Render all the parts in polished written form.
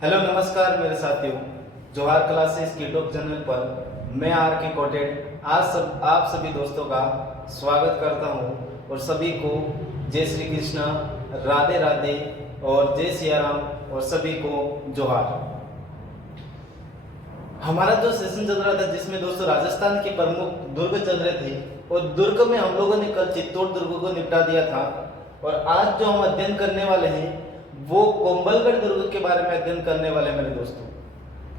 Hello नमस्कार मेरे साथियों, जोहार क्लासेस के यूट्यूब चैनल पर मैं आर के कोटेड आप सभी दोस्तों का स्वागत करता हूं और सभी को जय श्री कृष्णा, राधे राधे और जय सिया राम और सभी को जोहार। हमारा जो सेशन चल रहा था जिसमें दोस्तों राजस्थान के प्रमुख दुर्ग चल रहे थे और दुर्ग में हम लोगों ने कल चित्तौड़ दुर्ग को निपटा दिया था और आज जो हम अध्ययन करने वाले हैं वो कुंभलगढ़ दुर्ग के बारे में अध्ययन करने वाले हैं मेरे दोस्तों।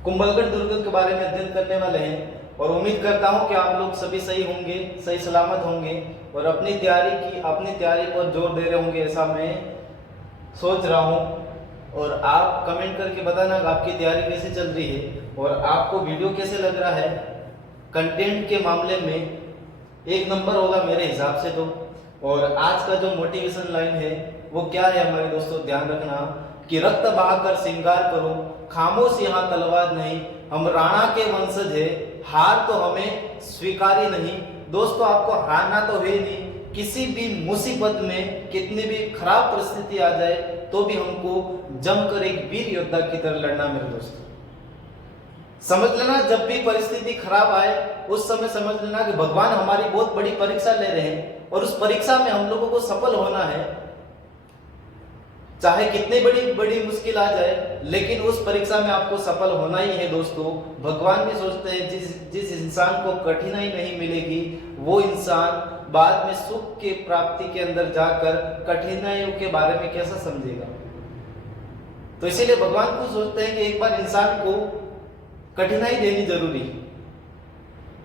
कुंभलगढ़ दुर्ग के बारे में अध्ययन करने वाले हैं और उम्मीद करता हूं कि आप लोग सभी सही होंगे, सही सलामत होंगे और अपनी तैयारी पर जोर दे रहे होंगे, ऐसा मैं सोच रहा हूं। और आप कमेंट करके बताना आपकी तैयारी कैसे चल रही है और आपको वीडियो कैसे लग रहा है। कंटेंट के मामले में एक नंबर होगा मेरे हिसाब से तो। और आज का जो मोटिवेशन लाइन है वो क्या है हमारे दोस्तों, ध्यान रखना कि रक्त बहाकर श्रृंगार करो, खामोश यहाँ तलवार नहीं, हम राणा के वंशज है, हार तो हमें स्वीकारी नहीं। दोस्तों आपको हारना तो है नहीं, किसी भी मुसीबत में कितनी भी खराब परिस्थिति आ जाए तो भी हमको जमकर एक वीर योद्धा की तरह लड़ना मेरे दोस्तों। समझ लेना जब भी परिस्थिति खराब आए उस समय समझ लेना कि भगवान हमारी बहुत बड़ी परीक्षा ले रहे हैं और उस परीक्षा में हम लोगों को सफल होना है। चाहे कितनी बड़ी बड़ी मुश्किल आ जाए लेकिन उस परीक्षा में आपको सफल होना ही है दोस्तों। भगवान भी सोचते हैं जिस इंसान को कठिनाई नहीं मिलेगी वो इंसान बाद में सुख के प्राप्ति के अंदर जाकर कठिनाइयों के बारे में कैसा समझेगा। तो इसीलिए भगवान को सोचते हैं कि एक बार इंसान को कठिनाई देनी जरूरी है।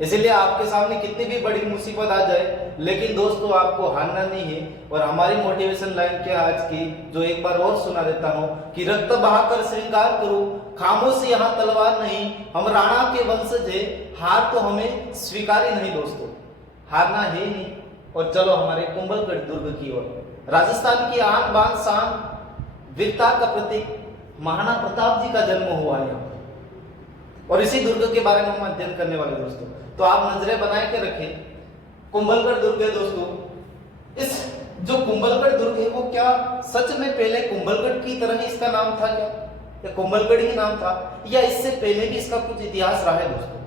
इसीलिए आपके सामने कितनी भी बड़ी मुसीबत आ जाए लेकिन दोस्तों आपको हारना नहीं है। और हमारी मोटिवेशन लाइन क्या आज की, जो एक बार और सुना देता हूं कि रक्त बहाकर श्रृंगार करो, खामोश यहाँ तलवार नहीं, हम राणा के वंशज है, हार तो हमें स्वीकारी नहीं। दोस्तों हारना है नहीं। और चलो हमारे कुंभलगढ़ दुर्ग की ओर। राजस्थान की आन बान शान वीरता का प्रतीक महाराणा प्रताप जी का जन्म हुआ है यहाँ पर और इसी दुर्ग के बारे में हम अध्ययन करने वाले दोस्तों। तो आप नजरें बनाए के रखें। कुंभलगढ़ दुर्ग है दोस्तों। इस जो कुंभलगढ़ दुर्ग है वो क्या सच में पहले कुंभलगढ़ की तरह ही इसका नाम था क्या, या कुंभलगढ़ ही नाम था, या इससे पहले भी इसका कुछ इतिहास रहा है दोस्तों?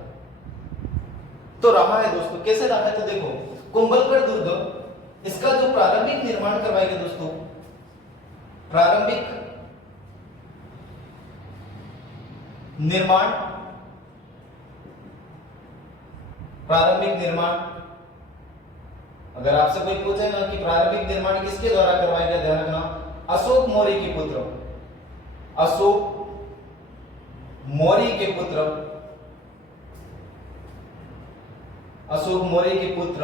तो रहा है दोस्तों। कैसे रहा है तो देखो, कुंभलगढ़ दुर्ग इसका जो प्रारंभिक निर्माण करवाया गया दोस्तों, प्रारंभिक निर्माण अगर आपसे कोई पूछे ना कि प्रारंभिक निर्माण किसके द्वारा करवाया गया, ध्यान रखना अशोक मौर्य के पुत्र, अशोक मौर्य के पुत्र, अशोक मौर्य के पुत्र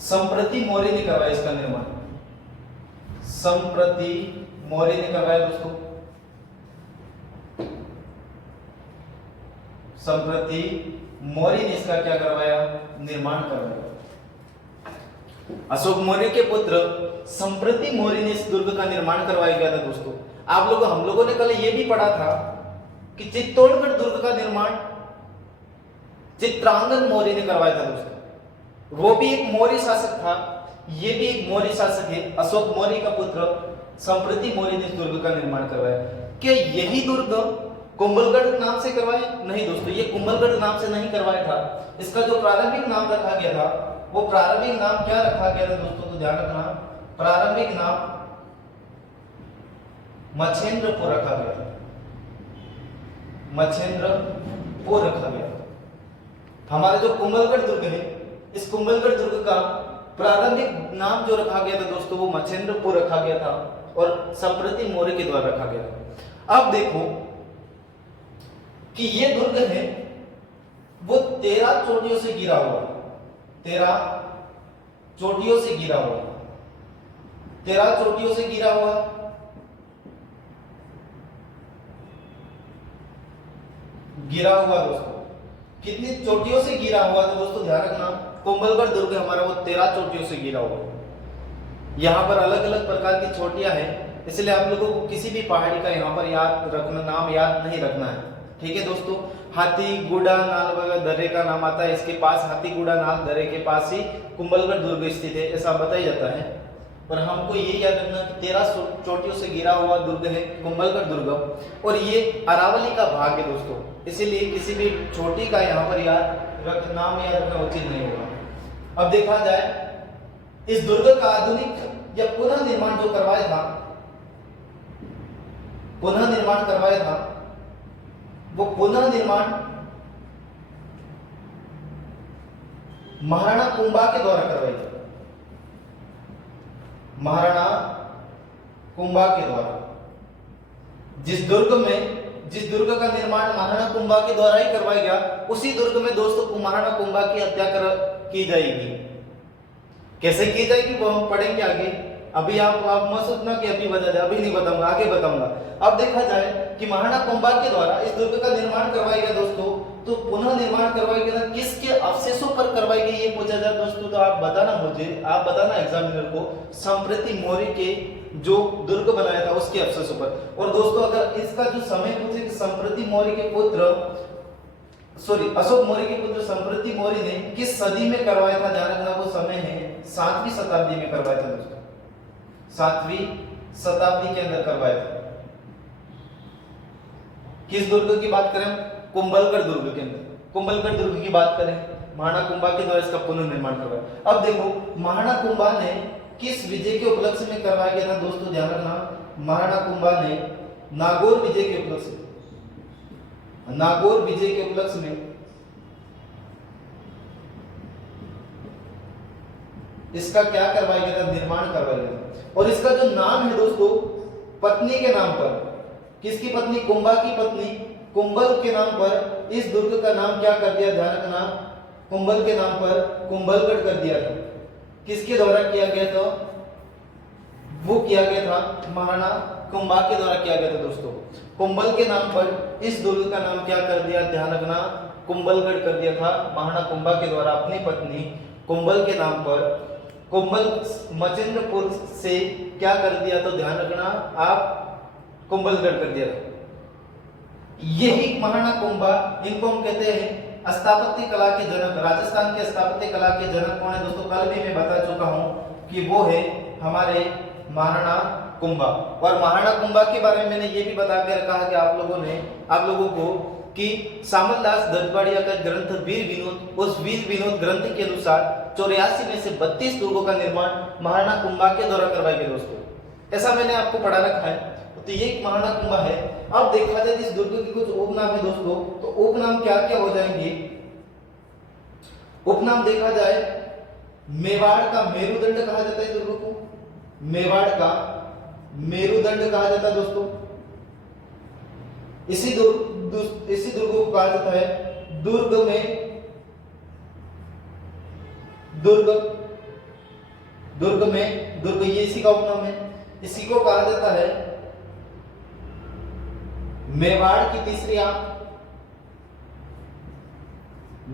संप्रति मौर्य ने करवाया इसका निर्माण। संप्रति मौर्य ने करवाया दोस्तों। संप्रति मौर्य ने इसका क्या करवाया, निर्माण करवाया। अशोक मौर्य के पुत्र संप्रति मौर्य ने इस दुर्ग का निर्माण करवाया गया था दोस्तों। हम लोगों ने कल ये भी पढ़ा था कि चित्तौड़गढ़ दुर्ग का निर्माण चित्रांगन मौर्य ने करवाया था दोस्तों। वो भी एक मौर्य शासक था, ये भी एक मौर्य शासक है। अशोक मौर्य का पुत्र संप्रति मौर्य ने इस दुर्ग का निर्माण करवाया। क्या यही दुर्ग कुंभलगढ़ नाम से करवाया? नहीं दोस्तों, ये कुंभलगढ़ नाम से नहीं करवाया था। इसका जो प्रारंभिक नाम रखा गया था वो प्रारंभिक नाम क्या रखा गया था दोस्तों, तो ध्यान रखना प्रारंभिक नाम मच्छेंद्रपुर रखा गया था। मच्छेंद्रपुर रखा गया। हमारा जो कुंभलगढ़ दुर्ग है, इस कुंभलगढ़ दुर्ग का प्रारंभिक नाम जो रखा गया था दोस्तों वो मच्छेंद्रपुर रखा गया था और संप्रति मौर्य के द्वारा रखा गया था। अब देखो कि ये दुर्ग है वो 13 चोटियों से घिरा हुआ, 13 चोटियों से घिरा हुआ, 13 चोटियों से घिरा हुआ। गिरा हुआ दोस्तों, कितनी चोटियों से गिरा हुआ तो दोस्तों ध्यान रखना कुंभलगढ़ दुर्ग हमारा वो 13 चोटियों से गिरा हुआ। यहाँ पर अलग अलग प्रकार की चोटियां हैं, इसलिए आप लोगों को किसी भी पहाड़ी का यहाँ पर याद रखना, नाम याद नहीं रखना है, ठीक है दोस्तों। हाथी गुड़ा नाल वगैरह दर्रे का नाम आता है, इसके पास हाथी गुड़ा नाल दर्रे के पास ही कुंभलगढ़ दुर्ग स्थित है, ऐसा बताया जाता है। और हमको ये याद रखना कि 13 चोटियों से घिरा हुआ दुर्ग है कुंभलगढ़ दुर्ग, और ये अरावली का भाग है दोस्तों, इसीलिए किसी भी चोटी का यहाँ पर नाम याद रखना उचित नहीं होगा। अब देखा जाए इस दुर्ग का आधुनिक या पुनः निर्माण जो करवाया था, वो पुनः निर्माण महाराणा कुंभा के द्वारा करवाई थी। महाराणा कुंभा के द्वारा जिस दुर्ग का निर्माण महाराणा कुंभा के द्वारा ही करवाया गया, उसी दुर्ग में दोस्तों महाराणा कुंभा की हत्या की जाएगी। कैसे की जाएगी वो हम पढ़ेंगे आगे। अभी आप मत सोचना कि अभी बता जाए, अभी नहीं बताऊंगा, आगे बताऊंगा। अब देखा जाए कि महाराणा कुंभा के द्वारा इस दुर्ग का निर्माण करवाया गया दोस्तों, तो पुनः निर्माण करवाया गया था किसके अवशेषों पर करवाई गई ये पूछा जाए दोस्तों, तो आप बताना एग्जामिनर को संप्रति मौर्य के जो दुर्ग बनाया था उसके अवशेषों पर। और दोस्तों अगर इसका जो समय पूछे कि संप्रति मौर्य के पुत्र अशोक मौर्य के पुत्र संप्रति मौर्य ने किस सदी में करवाया था, ध्यान रखना वो समय है 7वीं शताब्दी में करवाया था दोस्तों, 7वीं शताब्दी के अंदर करवाया था। किस दुर्ग की बात करें? कुंभलगढ़ दुर्ग के अंदर, कुंभलगढ़ दुर्ग की बात करें, महाराणा कुंभा के द्वारा इसका पुनर्निर्माण करवाया। अब देखो महाराणा कुंभा ने किस विजय के उपलक्ष्य में करवाया गया था दोस्तों, ध्यान रखना महाराणा कुंभा ने नागौर विजय के उपलक्ष्य में इसका क्या करवाया गया था, निर्माण करवाया गया था। और इसका जो नाम है दोस्तों पत्नी के नाम पर, किसकी पत्नी? कुंभा की पत्नी कुंभल के नाम पर इस दुर्ग का नाम क्या कर दिया, ध्यान रखना कुंभल के नाम पर कुंभलगढ़ कर दिया था। किसके द्वारा किया गया था? वो किया गया था महाराणा कुंभा के द्वारा किया गया था दोस्तों। कुंभल के नाम पर इस दुर्ग का नाम क्या कर दिया, ध्यान रखना कुंभलगढ़ कर दिया था महाराणा कुंभा के द्वारा अपनी पत्नी कुंभल के नाम पर। कुंभल मचिंद्रपुर से क्या कर दिया, तो ध्यान रखना आप कुंभलगढ़ कर दिया था। यही महाराणा कुंभा, इनको हम कहते हैं स्थापत्य कला के जनक, राजस्थान के स्थापत्य कला के जनक कौन है दोस्तों? कल भी मैं बता चुका हूं कि वो है हमारे महाराणा कुंभा। और महाराणा कुंभा के बारे में मैंने ये भी बता के रखा है कि आप लोगों को कि सामलदास दत्तवाड़िया का ग्रंथ वीर विनोद, उस वीर विनोद ग्रंथ के अनुसार 84 में से 32 दुर्गों का निर्माण महाराणा कुंभा के द्वारा करवाया गया दोस्तों। ऐसा मैंने आपको पढ़ा रखा है। तो ये एक महाराणा कुंभा है। अब देखा जाए इस दुर्ग की कुछ उपनाम है दोस्तों, तो उपनाम क्या क्या हो जाएंगे? उपनाम देखा जाए मेवाड़ का मेरुदंड कहा जाता है दुर्ग को, मेवाड़ का मेरुदंड कहा जाता है दोस्तों। इसी दुर्ग को कहा जाता है दुर्ग ये इसी का उपनाम है। इसी को कहा जाता है मेवाड़ की तीसरी आंख,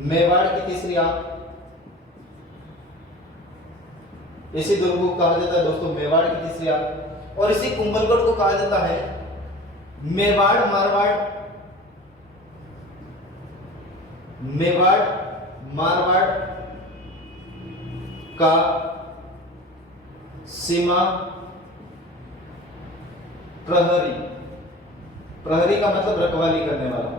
मेवाड़ की तीसरी आंख, इसी दुर्ग को कहा जाता है दोस्तों मेवाड़ की तीसरी आंख। और इसी कुंभलगढ़ को कहा जाता है मेवाड़ मारवाड़ का सीमा प्रहरी, प्रहरी का मतलब रखवाली करने वाला।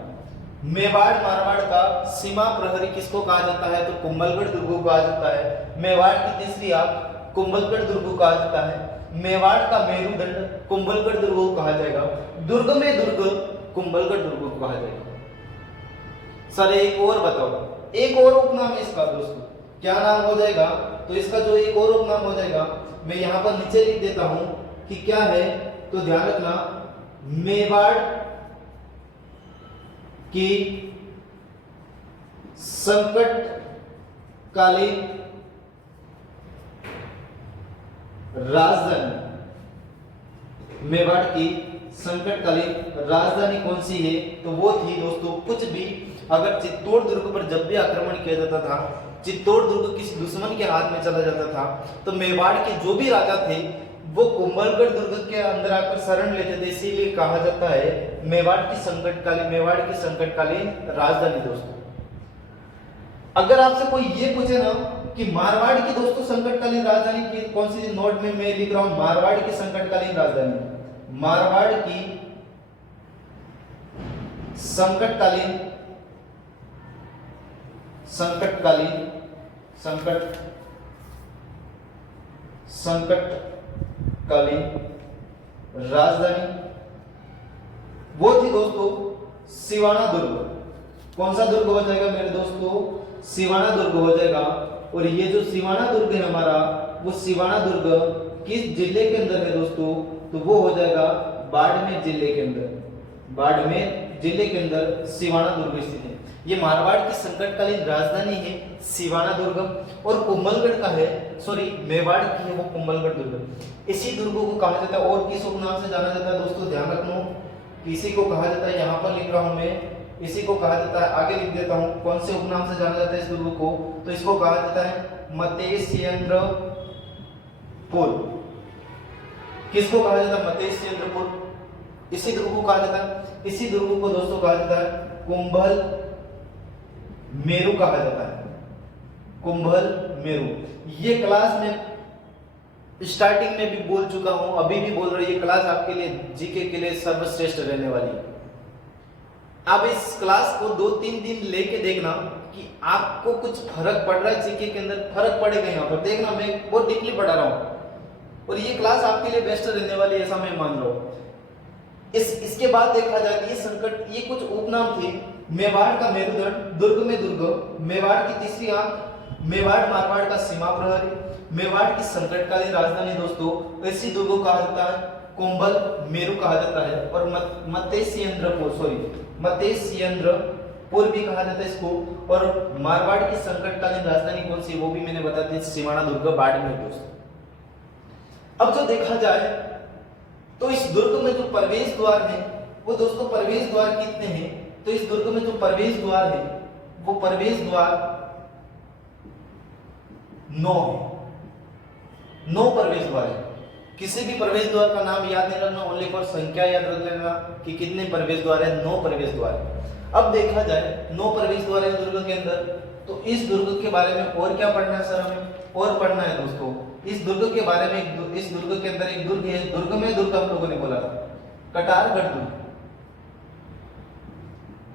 मेवाड़ मारवाड़ का सीमा प्रहरी किसको कहा जाता है, तो कुंभलगढ़ दुर्ग को कहा जाता है। मेवाड़ की तीसरी आंख कुंभलगढ़ दुर्ग को कहा जाता है। मेवाड़ का मेरुदंड कुंभलगढ़ दुर्ग को कहा जाएगा। दुर्ग में दुर्ग कुंभलगढ़ दुर्ग को कहा जाएगा। सर एक और बताओ, एक और उपनाम है इसका दोस्तों, क्या नाम हो जाएगा? तो इसका जो एक और उपनाम हो जाएगा मैं यहां पर नीचे लिख देता हूं कि क्या है, तो ध्यान रखना मेवाड़ की संकटकालीन राजधानी, मेवाड़ की संकटकालीन राजधानी कौन सी है, तो वो थी दोस्तों कुछ भी अगर चित्तौड़ दुर्ग पर जब भी आक्रमण किया जाता था, चित्तौड़ दुर्ग किसी दुश्मन के हाथ में चला जाता था, तो मेवाड़ के जो भी राजा थे वो कुंभलगढ़ दुर्ग के अंदर आकर शरण लेते थे। इसीलिए कहा जाता है मेवाड़ की संकटकालीन राजधानी। दोस्तों अगर आपसे कोई ये पूछे ना कि मारवाड़ की दोस्तों संकटकालीन राजधानी की कौन सी, नोट में मैं लिख रहा हूं मारवाड़ की संकटकालीन राजधानी, मारवाड़ की संकटकालीन संकटकालीन संकटकालीन राजधानी वो थी दोस्तों सिवाना दुर्ग। कौन सा दुर्ग हो जाएगा मेरे दोस्तों, सिवाना दुर्ग हो जाएगा। और ये जो सिवाना दुर्ग है हमारा, वो सिवाना दुर्ग किस जिले के अंदर है दोस्तों, तो वो हो जाएगा बाड़मेर जिले के अंदर, बाड़मेर जिले के अंदर सिवाना दुर्ग स्थित है। ये मारवाड़ की संकटकालीन राजधानी है सिवाना दुर्ग। और कुंभलगढ़ का है, सॉरी मेवाड़ की है वो कुंभलगढ़ दुर्ग। इसी दुर्ग को कहा जाता है और किस उपनाम से जाना जाता है दोस्तों, ध्यान रखना, इसी को कहा जाता है, यहाँ पर लिख रहा हूं मैं, इसी को कहा जाता है, आगे लिख देता हूं कौन से उपनाम से जाना जाता है इस दुर्ग को, तो इसको कहा जाता है मतेश्येंद्रपुर। किसको कहा जाता है, मतेश्येंद्रपुर। इसी दुर्ग को कहा जाता है, इसी दुर्ग को दोस्तों कहा जाता है कुंभल मेरू कहा जाता है, कुंभल मेरू। ये क्लास में स्टार्टिंग में भी बोल चुका हूं, अभी भी बोल रहा हूं, ये क्लास आपके लिए जीके के लिए सर्वश्रेष्ठ रहने वाली है। अब इस क्लास को 2-3 दिन लेके देखना कि आपको कुछ फर्क पड़ रहा है जीके के अंदर, फर्क पड़ेगा यहाँ पर, देखना मैं बहुत डीपली पढ़ा रहा हूँ और ये क्लास आपके लिए बेस्ट रहने वाली है, ऐसा मैं मान रहा हूँ। इसके बाद देखा जाए कि ये संकट, ये कुछ उपनाम थे। मेवाड़ का मेरुदंड, दुर्ग में दुर्ग, मेवाड़ की तीसरी आंख, मेवाड़ मारवाड़ का सीमा प्रहरी, मेवाड़ की संकटकालीन राजधानी दोस्तों, इसी दुर्ग को कहा जाता है कुंभल मेरू कहा जाता है। और मतेश्येंद्रपुर भी कहा जाता है इसको। और मारवाड़ की संकटकालीन राजधानी कौन सी, वो भी मैंने बता दी, सिवाना दुर्ग बाड़मेर दोस्तों। अब जो देखा जाए तो इस दुर्ग में जो प्रवेश द्वार है वो दोस्तों, प्रवेश द्वार कितने हैं, तो इस दुर्ग में जो प्रवेश द्वार है वो प्रवेश द्वार 9 है, 9 प्रवेश द्वार है। किसी भी प्रवेश द्वार का नाम याद नहीं रखना, ओनली फॉर संख्या याद रख लेना कि कितने प्रवेश द्वार है, 9 प्रवेश द्वार है। अब देखा जाए 9 प्रवेश द्वार है दुर्ग के अंदर, तो इस दुर्ग के बारे में और क्या पढ़ना है सर हमें, और पढ़ना है दोस्तों इस दुर्ग के बारे में। इस दुर्ग के अंदर एक दुर्ग है, दुर्ग में दुर्ग हम लोगों ने बोला था कटारगढ़ दुर्ग,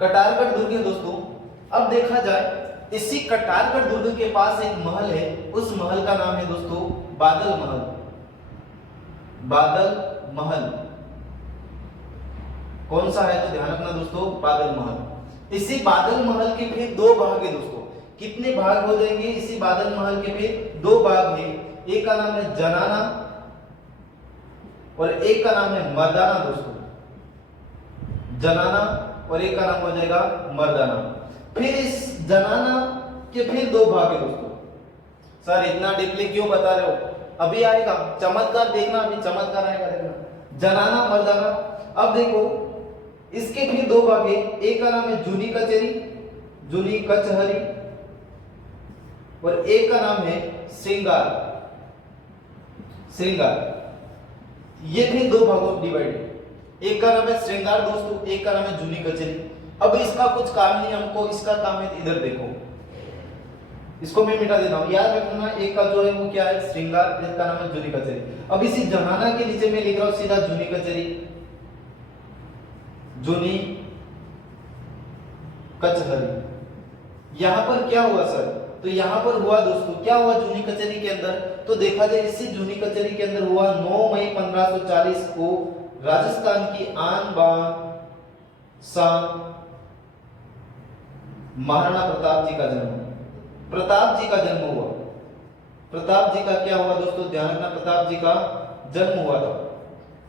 कटारगढ़ दुर्ग है दोस्तों। अब देखा जाए इसी कटारगढ़ दुर्ग के पास एक महल है, उस महल का नाम है दोस्तों बादल महल, बादल महल। कौन सा है तो ध्यान रखना दोस्तों, बादल महल। इसी बादल महल के फिर 2 भाग है दोस्तों, कितने भाग हो जाएंगे, इसी बादल महल के फिर 2 भाग है। एक का नाम है जनाना और एक का नाम है मर्दाना दोस्तों, जनाना और एक का नाम हो जाएगा मर्दाना। फिर इस जनाना के फिर 2 भाग है दोस्तों। सर इतना डीपली क्यों बता रहे हो, अभी आएगा चमत्कार, देखना अभी चमत्कार आएगा, देखना जनाना मर्दाना। अब देखो इसके फिर 2 भाग है, एक का नाम है जूनी कचहरी, जूनी कचहरी, और एक का नाम है श्रृंगार, श्रृंगार। ये फिर 2 भागों में डिवाइड, एक का नाम है श्रृंगार दोस्तों, एक का नाम है जूनी कचहरी। अब इसका कुछ काम नहीं हमको, इसका काम है इधर देखो, इसको मैं मिटा देता हूं, याद रखना एक का जो है वो क्या है श्रृंगार, इसका नाम है जूनी कचहरी। अब इसी जनाना के नीचे मैं लिख रहा हूं सीधा जूनी कचहरी, जूनी कचहरी। यहां पर क्या हुआ सर, तो यहां पर हुआ दोस्तों क्या हुआ जूनी कचहरी के अंदर, तो देखा जाए इसी जूनी कचहरी के अंदर हुआ 9 मई 1540 को राजस्थान की आन बान शान महाराणा प्रताप जी का जन्म, प्रताप जी का जन्म हुआ। प्रताप जी का क्या हुआ दोस्तों, ध्यान रखना, प्रताप जी का जन्म हुआ था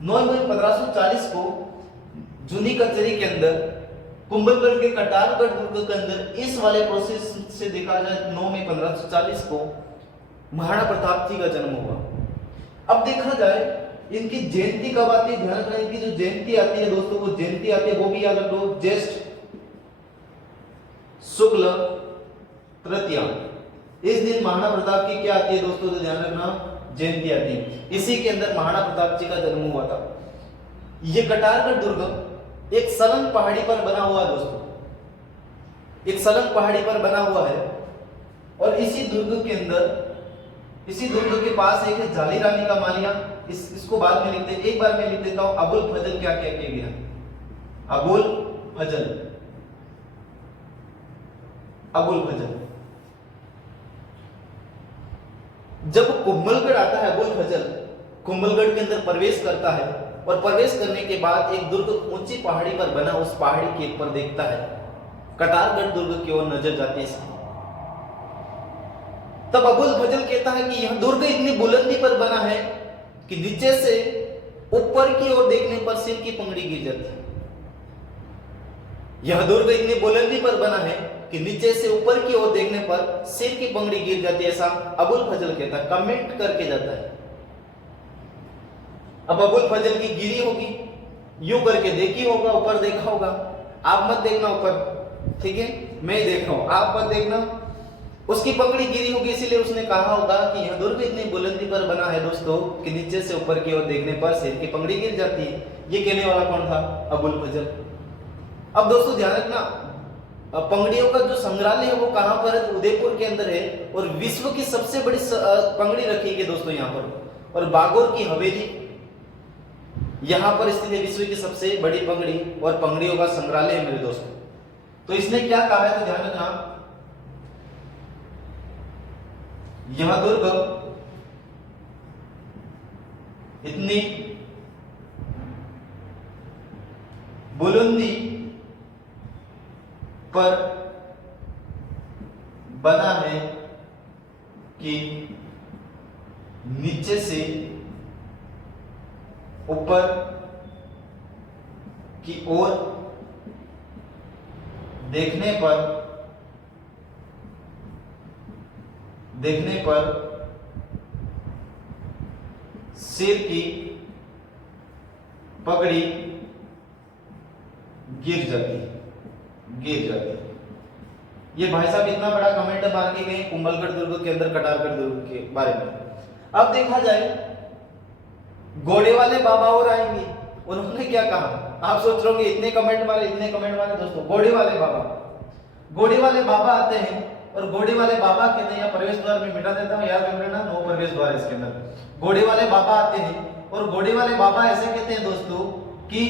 9 मई 1540 को जूनी कचहरी के अंदर, कुंभलगढ़ के कटारगढ़ दुर्ग के अंदर। इस वाले प्रोसेस से देखा जाए 9 मई 1540 को महाराणा प्रताप जी का जन्म हुआ। अब देखा जाए इनकी जयंती कब आती है, ध्यान रखना इनकी जो जयंती आती है दोस्तों, वो जयंती आती है वो भी याद रख लो, ज्येष्ठ शुक्ल तृतीया। इस दिन महाराणा प्रताप की क्या आती है दोस्तों, तो ध्यान रखना जयंती आती है। इसी के अंदर महाराणा प्रताप जी का जन्म हुआ था। ये कटारगढ़ दुर्ग एक सलन पहाड़ी पर बना हुआ दोस्तों, एक सलन पहाड़ी पर बना हुआ है। और इसी दुर्ग के अंदर, इसी दुर्ग के पास एक है जाली रानी का मालिया। इसको बाद में लिखते हैं, एक बार मैं लिख देता हूं। अबुल फजल क्या क्या किया गया? अबुल फजल, अबुल फजल। जब कुंभलगढ़ आता है अबुल फजल, कुंभलगढ़ के अंदर प्रवेश करता है और प्रवेश करने के बाद एक दुर्ग ऊंची पहाड़ी पर बना, उस पहाड़ी के ऊपर देखता है, कटारगढ़ दुर्ग की ओर नजर जाती है। तब अबुल फजल कहता है कि यह दुर्ग इतनी बुलंदी पर बना है कि नीचे से ऊपर की ओर देखने पर सिर की पंगड़ी गिर जाती है। यह दुर्ग इतनी बुलंदी पर बना है कि नीचे से ऊपर की ओर देखने पर सिर की पंगड़ी गिर जाती है, ऐसा अबुल फजल कहता है, कमेंट करके जाता है। अब अबुल फजल की गिरी होगी, यूं करके देखी होगा, ऊपर देखा होगा। आप मत देखना ऊपर, ठीक है, मैं देख रहा हूं, आप मत देखना। उसकी पगड़ी गिरी होगी, इसीलिए उसने कहा होगा कि यह दुर्ग इतनी बुलंदी पर बना है दोस्तों कि नीचे से ऊपर की ओर देखने पर सिर की पगड़ी गिर जाती है। ये कहने वाला कौन था? अबुल फजल। अब दोस्तों ध्यान रखना, पंगड़ियों का जो संग्रहालय है वो कहां पर है? उदयपुर के अंदर है, और विश्व की सबसे बड़ी पंगड़ी रखी गई दोस्तों यहाँ पर। और बागोर की हवेली यहां पर स्थित है, विश्व की सबसे बड़ी पंगड़ी और पंगड़ियों का संग्रहालय है मेरे दोस्तों। तो इसने क्या कहा है, तो ध्यान रखना, यह दुर्ग इतनी बुलंदी पर बना है कि नीचे से ऊपर की ओर देखने पर सिर की पगड़ी गिर जाती। ये भाई साहब इतना बड़ा कमेंट मार के गए कुंभलगढ़ दुर्ग के अंदर, कटारगढ़ दुर्ग के बारे में। अब देखा जाए, घोड़े वाले बाबा और आएंगे, उन्होंने क्या कहा? आप सोच रहे होंगे इतने कमेंट मारे दोस्तों। घोड़े वाले बाबा आते हैं, और घोड़े वाले बाबा कहते हैं, या प्रवेश द्वार में मिटा देता हूं, याद रख लेना, नो प्रवेश द्वार इसके अंदर। घोड़े वाले बाबा आते हैं, और घोड़े वाले बाबा ऐसे कहते हैं दोस्तों कि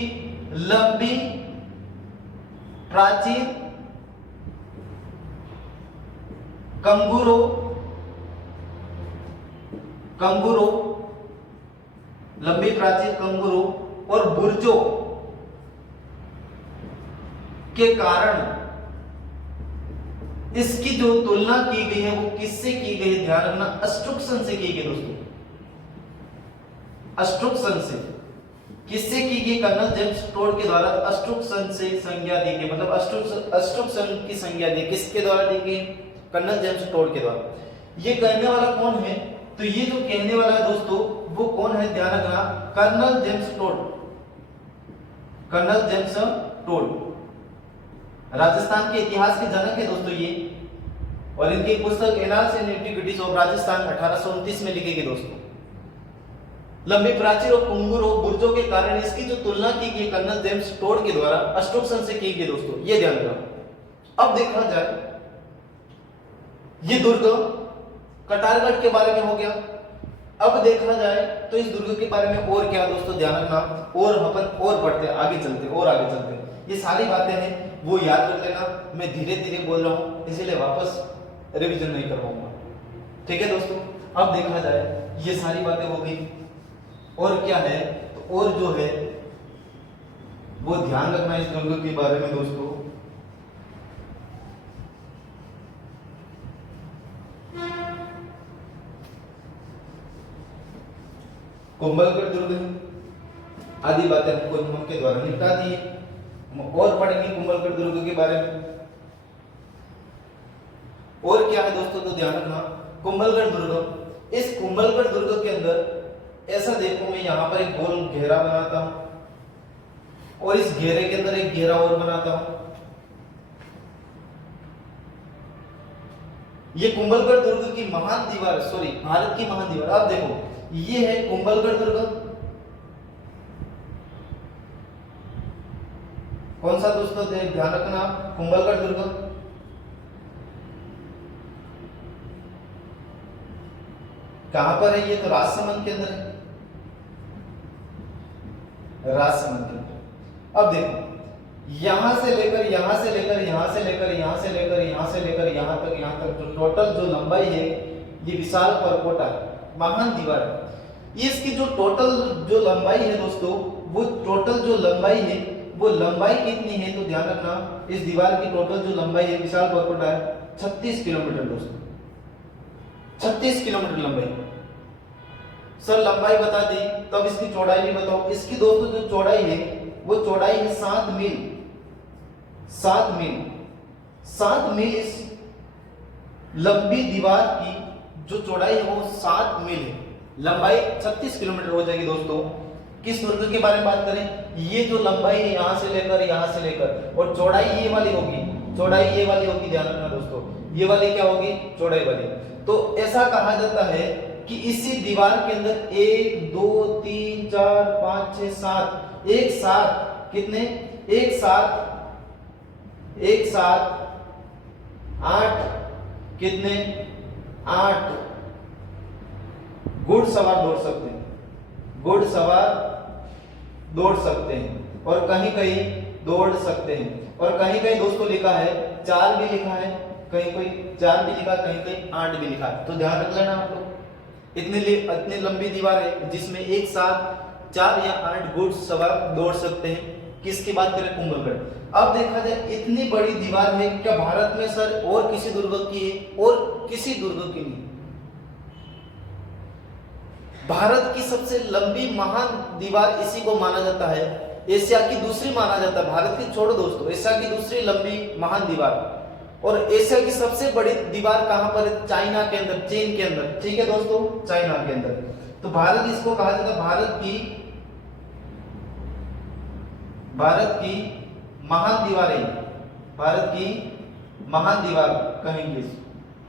लंबी प्राचीन कंगूरो लंबी प्राचीन कंगूरो और बुर्जों के कारण इसकी जो तुलना की गई है वो किससे की गई? ध्यान रखना, अस्ट्रुक्सन से की गई दोस्तों, अस्ट्रुक्सन से। किससे की गई? कर्नल जेम्स टोड के द्वारा अस्ट्रुक्सन से संज्ञा दी गई, मतलब अस्ट्रुक्सन की संज्ञा दी किसके द्वारा दी गई? कर्नल जेम्स टोड के द्वारा। ये कहने वाला कौन है? तो ये जो कहने वाला है दोस्तों वो कौन है? ध्यान रखना, कर्नल जेम्स टोड राजस्थान के इतिहास के जनक है दोस्तों ये, और इनकी पुस्तक annals and antiquities of Rajasthan 1829 में लिखी गई दोस्तों। लंबी प्राचीर और कुंगुर बुर्जों के कारण इसकी जो तुलना की गई कर्नल जेम्स टोड के द्वारा अस्ट्रुक्सन से की गई दोस्तों, ये ध्यान रखना। अब देखा जाए, ये दुर्ग कटारगढ़ के बारे में हो गया। अब देखा जाए तो इस दुर्ग के बारे में और क्या दोस्तों, ध्यान रखना, और अपन और पढ़ते आगे चलते। ये सारी बातें हैं वो याद रख लेना, मैं धीरे धीरे बोल रहा हूं इसीलिए वापस रिवीजन नहीं करवाऊंगा, ठीक है दोस्तों। अब देखा जाए ये सारी बातें हो गई, और क्या है तो और जो है वो ध्यान रखना इस दुर्ग के बारे में दोस्तों। कुंभलगढ़ दुर्ग आदि बातें हमको हम के द्वारा निपटा दी, हम और पढ़ेंगे कुंभलगढ़ दुर्ग के बारे में। और क्या है दोस्तों, तो ध्यान रखना, कुंभलगढ़ दुर्ग, इस कुंभलगढ़ दुर्ग के अंदर ऐसा देखो, मैं यहाँ पर एक गोल घेरा बनाता हूं और इस घेरे के अंदर एक घेरा और बनाता हूं। ये कुंभलगढ़ दुर्ग की महान दीवार, सॉरी भारत की महान दीवार। अब देखो ये है कुंभलगढ़ दुर्ग, कौन सा दोस्तों ध्यान रखना, कुंभलगढ़ दुर्ग। कहां पर है ये? तो राजसमंद के अंदर है, राजसमंद के अंदर। अब देखो यहां से लेकर यहां से लेकर यहां से लेकर यहां से लेकर यहां से लेकर यहां तक जो टोटल जो लंबाई है ये विशाल परकोटा महान दीवार है। इसकी जो टोटल जो लंबाई है दोस्तों, वो टोटल जो लंबाई है वो लंबाई कितनी है? तो ध्यान रखना इस दीवार की टोटल जो लंबाई है विशाल परकोटा है 36 किलोमीटर दोस्तों, 36 किलोमीटर लंबाई। सर लंबाई बता दी, तब इसकी चौड़ाई भी बताओ। इसकी दोस्तों जो चौड़ाई है वो चौड़ाई है 7 मील, 7 मील, 7 मील। इस लंबी दीवार की जो चौड़ाई है वो 7 मील है, लंबाई 36 किलोमीटर हो जाएगी दोस्तों। किस दुर्ग के बारे में बात करें? ये जो लंबाई है यहां से लेकर और चौड़ाई ये वाली होगी, चौड़ाई ये वाली होगी, ध्यान रखना दोस्तों, ये वाली क्या होगी? चौड़ाई वाली। तो ऐसा कहा जाता है कि इसी दीवार के अंदर 1 2 3 4 5 6 7 एक साथ कितने? एक साथ 8 कितने? 8 घुड़सवार दौड़ सकते हैं, घुड़सवार दौड़ सकते हैं और कहीं कहीं दौड़ सकते हैं। और कहीं कहीं दोस्तों लिखा है 4 भी लिखा है, कहीं कोई 4 भी लिखा, कहीं कहीं 8 भी लिखा है। तो ध्यान रख लेना आप लोग। इतनी लंबी दीवार है जिसमें एक साथ 4 या 8 घुड़सवार दौड़ सकते हैं। किसकी बात करें? कुंभलगढ़। अब देखा जाए इतनी बड़ी दीवार है, क्या भारत में सर और किसी दुर्ग की है? और किसी दुर्ग की नहीं। भारत की सबसे लंबी महान दीवार इसी को माना जाता है, एशिया की दूसरी माना जाता है। भारत की छोड़ो दोस्तों, एशिया की दूसरी लंबी महान दीवार। और एशिया की सबसे बड़ी दीवार कहां पर है? चाइना के अंदर, चीन के अंदर। ठीक है दोस्तों, चाइना के अंदर। तो भारत इसको कहा जाता है भारत की महान दीवार है, भारत की महान दीवार कहेंगे,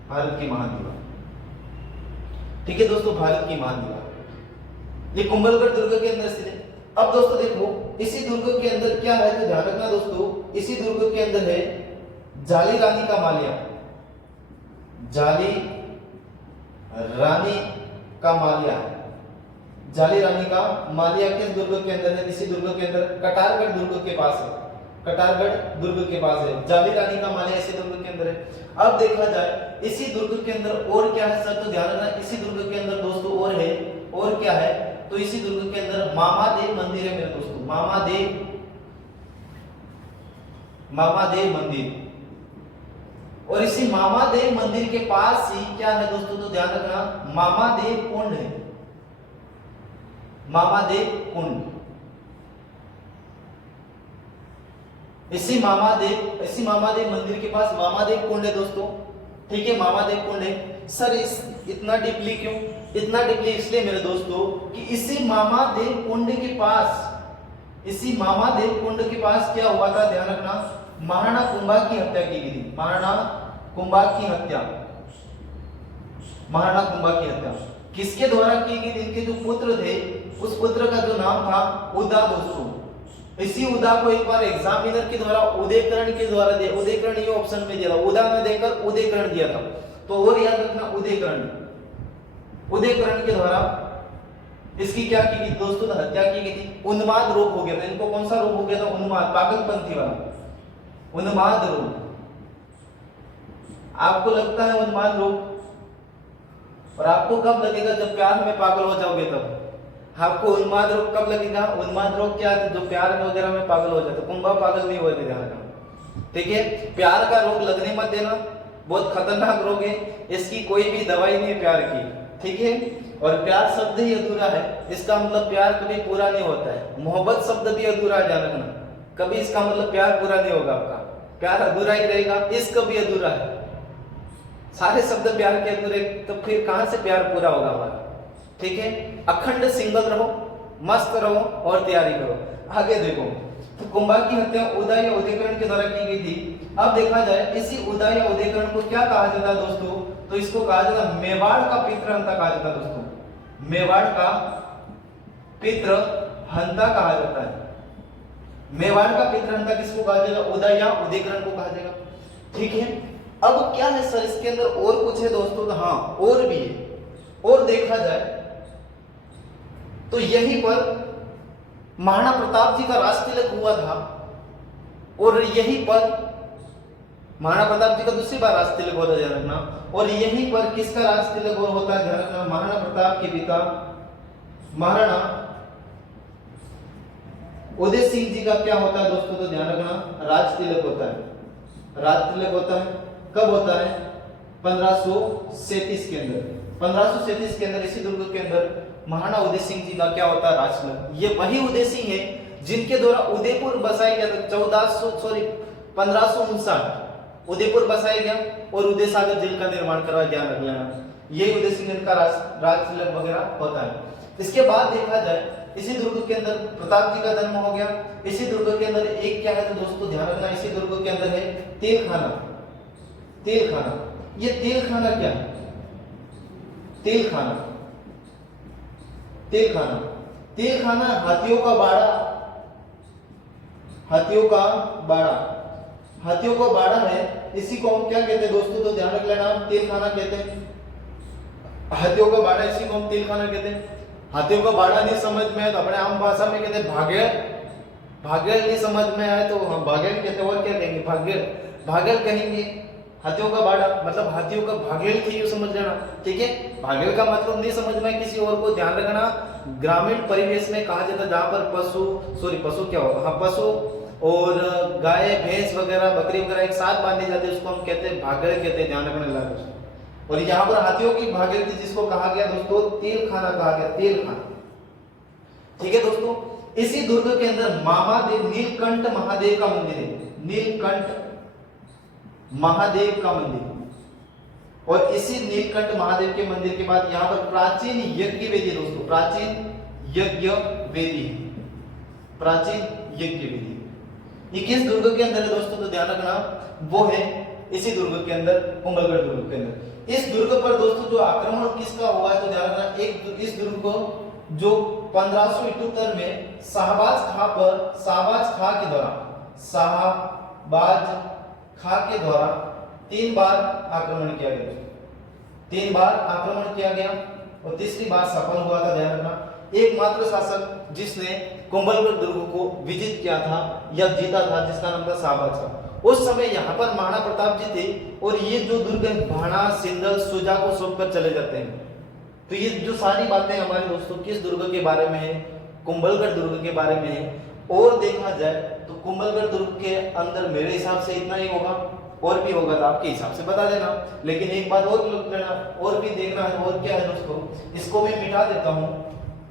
भारत की महान दीवार। ठीक है दोस्तों, भारत की महान दीवार ये कुंभलगढ़ दुर्ग के अंदर स्थित है। अब दोस्तों देखो इसी दुर्ग के अंदर क्या है, तो ध्यान रखना दोस्तों, इसी दुर्ग के अंदर है जाली रानी का मालिया, जाली रानी का मालिया, जाली रानी का मालिया किस दुर्ग के अंदर है? इसी दुर्ग के अंदर, कटारगढ़ दुर्ग के पास है, कटारगढ़ दुर्ग के पास है जाली रानी का मालिया, इसी दुर्ग के अंदर है। अब देखा जाए इसी दुर्ग के अंदर और क्या है सर, तो ध्यान रखना इसी दुर्ग के अंदर दोस्तों और है, और क्या है, तो इसी दुर्ग के अंदर मामादेव मंदिर है मेरे दोस्तों, मामादेव मंदिर। और इसी मामादेव मंदिर के पास ही क्या है दोस्तों, तो ध्यान रखना मामादेव कुंड है, मामादेव कुंड। इसी मामादेव मंदिर के पास मामादेव कुंड है दोस्तों। ठीक है, मामादेव कुंड है। सर इतना डीपली क्यों? इतना डीपली इसलिए मेरे दोस्तों कि इसी मामादेव कुंड के पास, इसी मामादेव कुंड के पास क्या हुआ था, ध्यान रखना, महाराणा कुंभा की हत्या की गई थी, महाराणा कुंभा की हत्या, महाराणा कुंभा की हत्या किसके द्वारा की गई थी? इनके जो पुत्र थे उस पुत्र का जो नाम था उदा दोस्तों। इसी उदा को एक बार एग्जामिनर के द्वारा उदयकरण के द्वारा दिया, उदयकरण ये ऑप्शन में दिया था, उदा न देकर उदयकरण दिया था। तो और याद रखना उदयकरण के द्वारा इसकी क्या की गई दोस्तों, तो हत्या की गई थी। उन्माद रोग हो गया था इनको, कौन सा रोग हो गया था? उन्माद, पागलपंथी वाला उन्माद रोग। आपको लगता है उन्माद रोग, और आपको कब लगेगा? जब प्यार में पागल हो जाओगे तब। आपको उन्माद रोग कब लगेगा? उन्माद रोग क्या है? जो प्यार में वगैरह में पागल हो जाते, कुंभा पागल नहीं हुए थे, ध्यान रखना। ठीक है, प्यार का रोग लगने मत देना, बहुत खतरनाक रोग है, इसकी कोई भी दवाई नहीं है प्यार की। ठीक है, और प्यार शब्द ही अधूरा है, इसका मतलब प्यार कभी पूरा नहीं होता है। मोहब्बत शब्द भी अधूरा है, ध्यान रखना, कभी इसका मतलब प्यार पूरा नहीं होगा आपका, प्यार अधूरा ही रहेगा। इश्क भी अधूरा है, सारे शब्द प्यार के अधूरे, तो फिर कहां से प्यार पूरा होगा हमारा? ठीक है, अखंड सिंगल रहो, मस्त रहो और तैयारी करो। आगे देखो, तो कुंभा की हत्या उदा या उदयकरण के द्वारा की गई थी। अब देखा जाए इसी उदा या उदयकरण को क्या कहा जाता है दोस्तों, तो इसको कहा जाता है मेवाड़ का पितृहंता कहा जाता है दोस्तों, मेवाड़ का पितृहंता कहा जाता है। मेवाड़ का पितृहंता किसको कहा जाएगा? उदा या उदयकरण को कहा जाएगा। ठीक है, अब क्या है सर इसके अंदर और कुछ है दोस्तों, तो हाँ और भी है, और देखा जाए तो यहीं पर महाराणा प्रताप जी का राज तिलक हुआ था, और यहीं पर महाराणा प्रताप जी का दूसरी बार राज तिलक होता है, ध्यान रखना। और यहीं पर किसका राज तिलक होता है, ध्यान रखना, महाराणा प्रताप के पिता महाराणा उदय सिंह जी का क्या होता है दोस्तों, तो ध्यान रखना, राज तिलक होता है। राज तिलक होता है कब होता है, 1537 के अंदर। 1537 के अंदर इसी दुर्ग के अंदर महाराणा उदय सिंह जी का क्या होता है, राज तिलक। ये वही उदय सिंह है जिनके द्वारा उदयपुर बसाया गया था, 1559 उदयपुर बसाया गया और उदय सागर जेल का निर्माण करवाया, ध्यान रख लेना। ये उदय सिंह का राज तिलक वगैरह होता है। इसके बाद देखा जाए इसी दुर्ग के अंदर प्रताप जी का जन्म हो गया। इसी दुर्ग के अंदर एक क्या है तो दोस्तों ध्यान रखना, इसी दुर्ग के अंदर है तेल खाना। तेल खाना, ये तेल खाना क्या है, तेल खाना, तेल खाना, तेल खाना हाथियों का बाड़ा, हाथियों का बाड़ा, हाथियों का बाड़ा है। इसी को हम क्या कहते हैं दोस्तों, तो ध्यान रख लेना, तेल खाना कहते हैं। हाथियों का बाड़ा, इसी को हम तेल खाना कहते हैं। हाथियों का बाड़ा नहीं समझ में आए तो अपने आम भाषा में कहते हैं भागेल। भागेल नहीं समझ में आए तो हम भागेल कहते हैं, और क्या कहेंगे, भागेल, भागेल कहेंगे। हाथियों का बाड़ा मतलब हाथियों का भागेल थी, ये समझ लेना, ठीक है। भागेल का मतलब नहीं समझ में किसी और को, ध्यान रखना। ग्रामीण परिवेश में कहा जाता है जहां पर पशु क्या होगा, हाँ, पशु और गाय भैंस वगैरह बकरी वगैरह एक साथ बांधी जाती है, उसको हम कहते हैं भागेल कहते हैं, ध्यान रखना। और यहाँ पर हाथियों की भागीरथी थी जिसको कहा गया दोस्तों तेल खाना कहा गया, तेल खाना, ठीक है दोस्तों। इसी दुर्ग के अंदर महादेव नीलकंठ महादेव का मंदिर है, नीलकंठ महादेव का मंदिर। और इसी नीलकंठ महादेव के मंदिर के बाद यहाँ पर प्राचीन यज्ञ वेदी दोस्तों, प्राचीन यज्ञ वेदी, प्राचीन यज्ञ वेदी। ये किस दुर्ग के अंदर है दोस्तों, तो ध्यान रखना, वो है इसी दुर्ग के अंदर, कुंभलगढ़ दुर्ग के अंदर। इस दुर्ग पर दोस्तों जो आक्रमण किसका हुआ है तो ध्यान रखना, एक इस दुर्ग को जो 1578 में शाहबाज खां के द्वारा, शाहबाज खां के द्वारा 3 बार आक्रमण किया गया, 3 बार आक्रमण किया गया और तीसरी बार सफल हुआ था, ध्यान रखना। एकमात्र शासक जिसने कुंभलगढ़ दुर्ग को विजित किया था या जीता था, जिसका नाम था शाहबाज खां। उस समय यहाँ पर महाराणा प्रताप जी थे और ये जो दुर्ग है भाणा सिंदल सुजा को सौंपकर चले जाते हैं। तो ये जो सारी बातें हमारे दोस्तों किस दुर्ग के बारे में है, कुंभलगढ़ दुर्ग के बारे में है। और देखा जाए तो कुंभलगढ़ दुर्ग के अंदर मेरे हिसाब से इतना ही होगा, और भी होगा तो आपके हिसाब से बता देना। लेकिन एक बात और लिख लेना, और भी देखना है, और क्या है दोस्तों, इसको भी मिटा देता हूँ,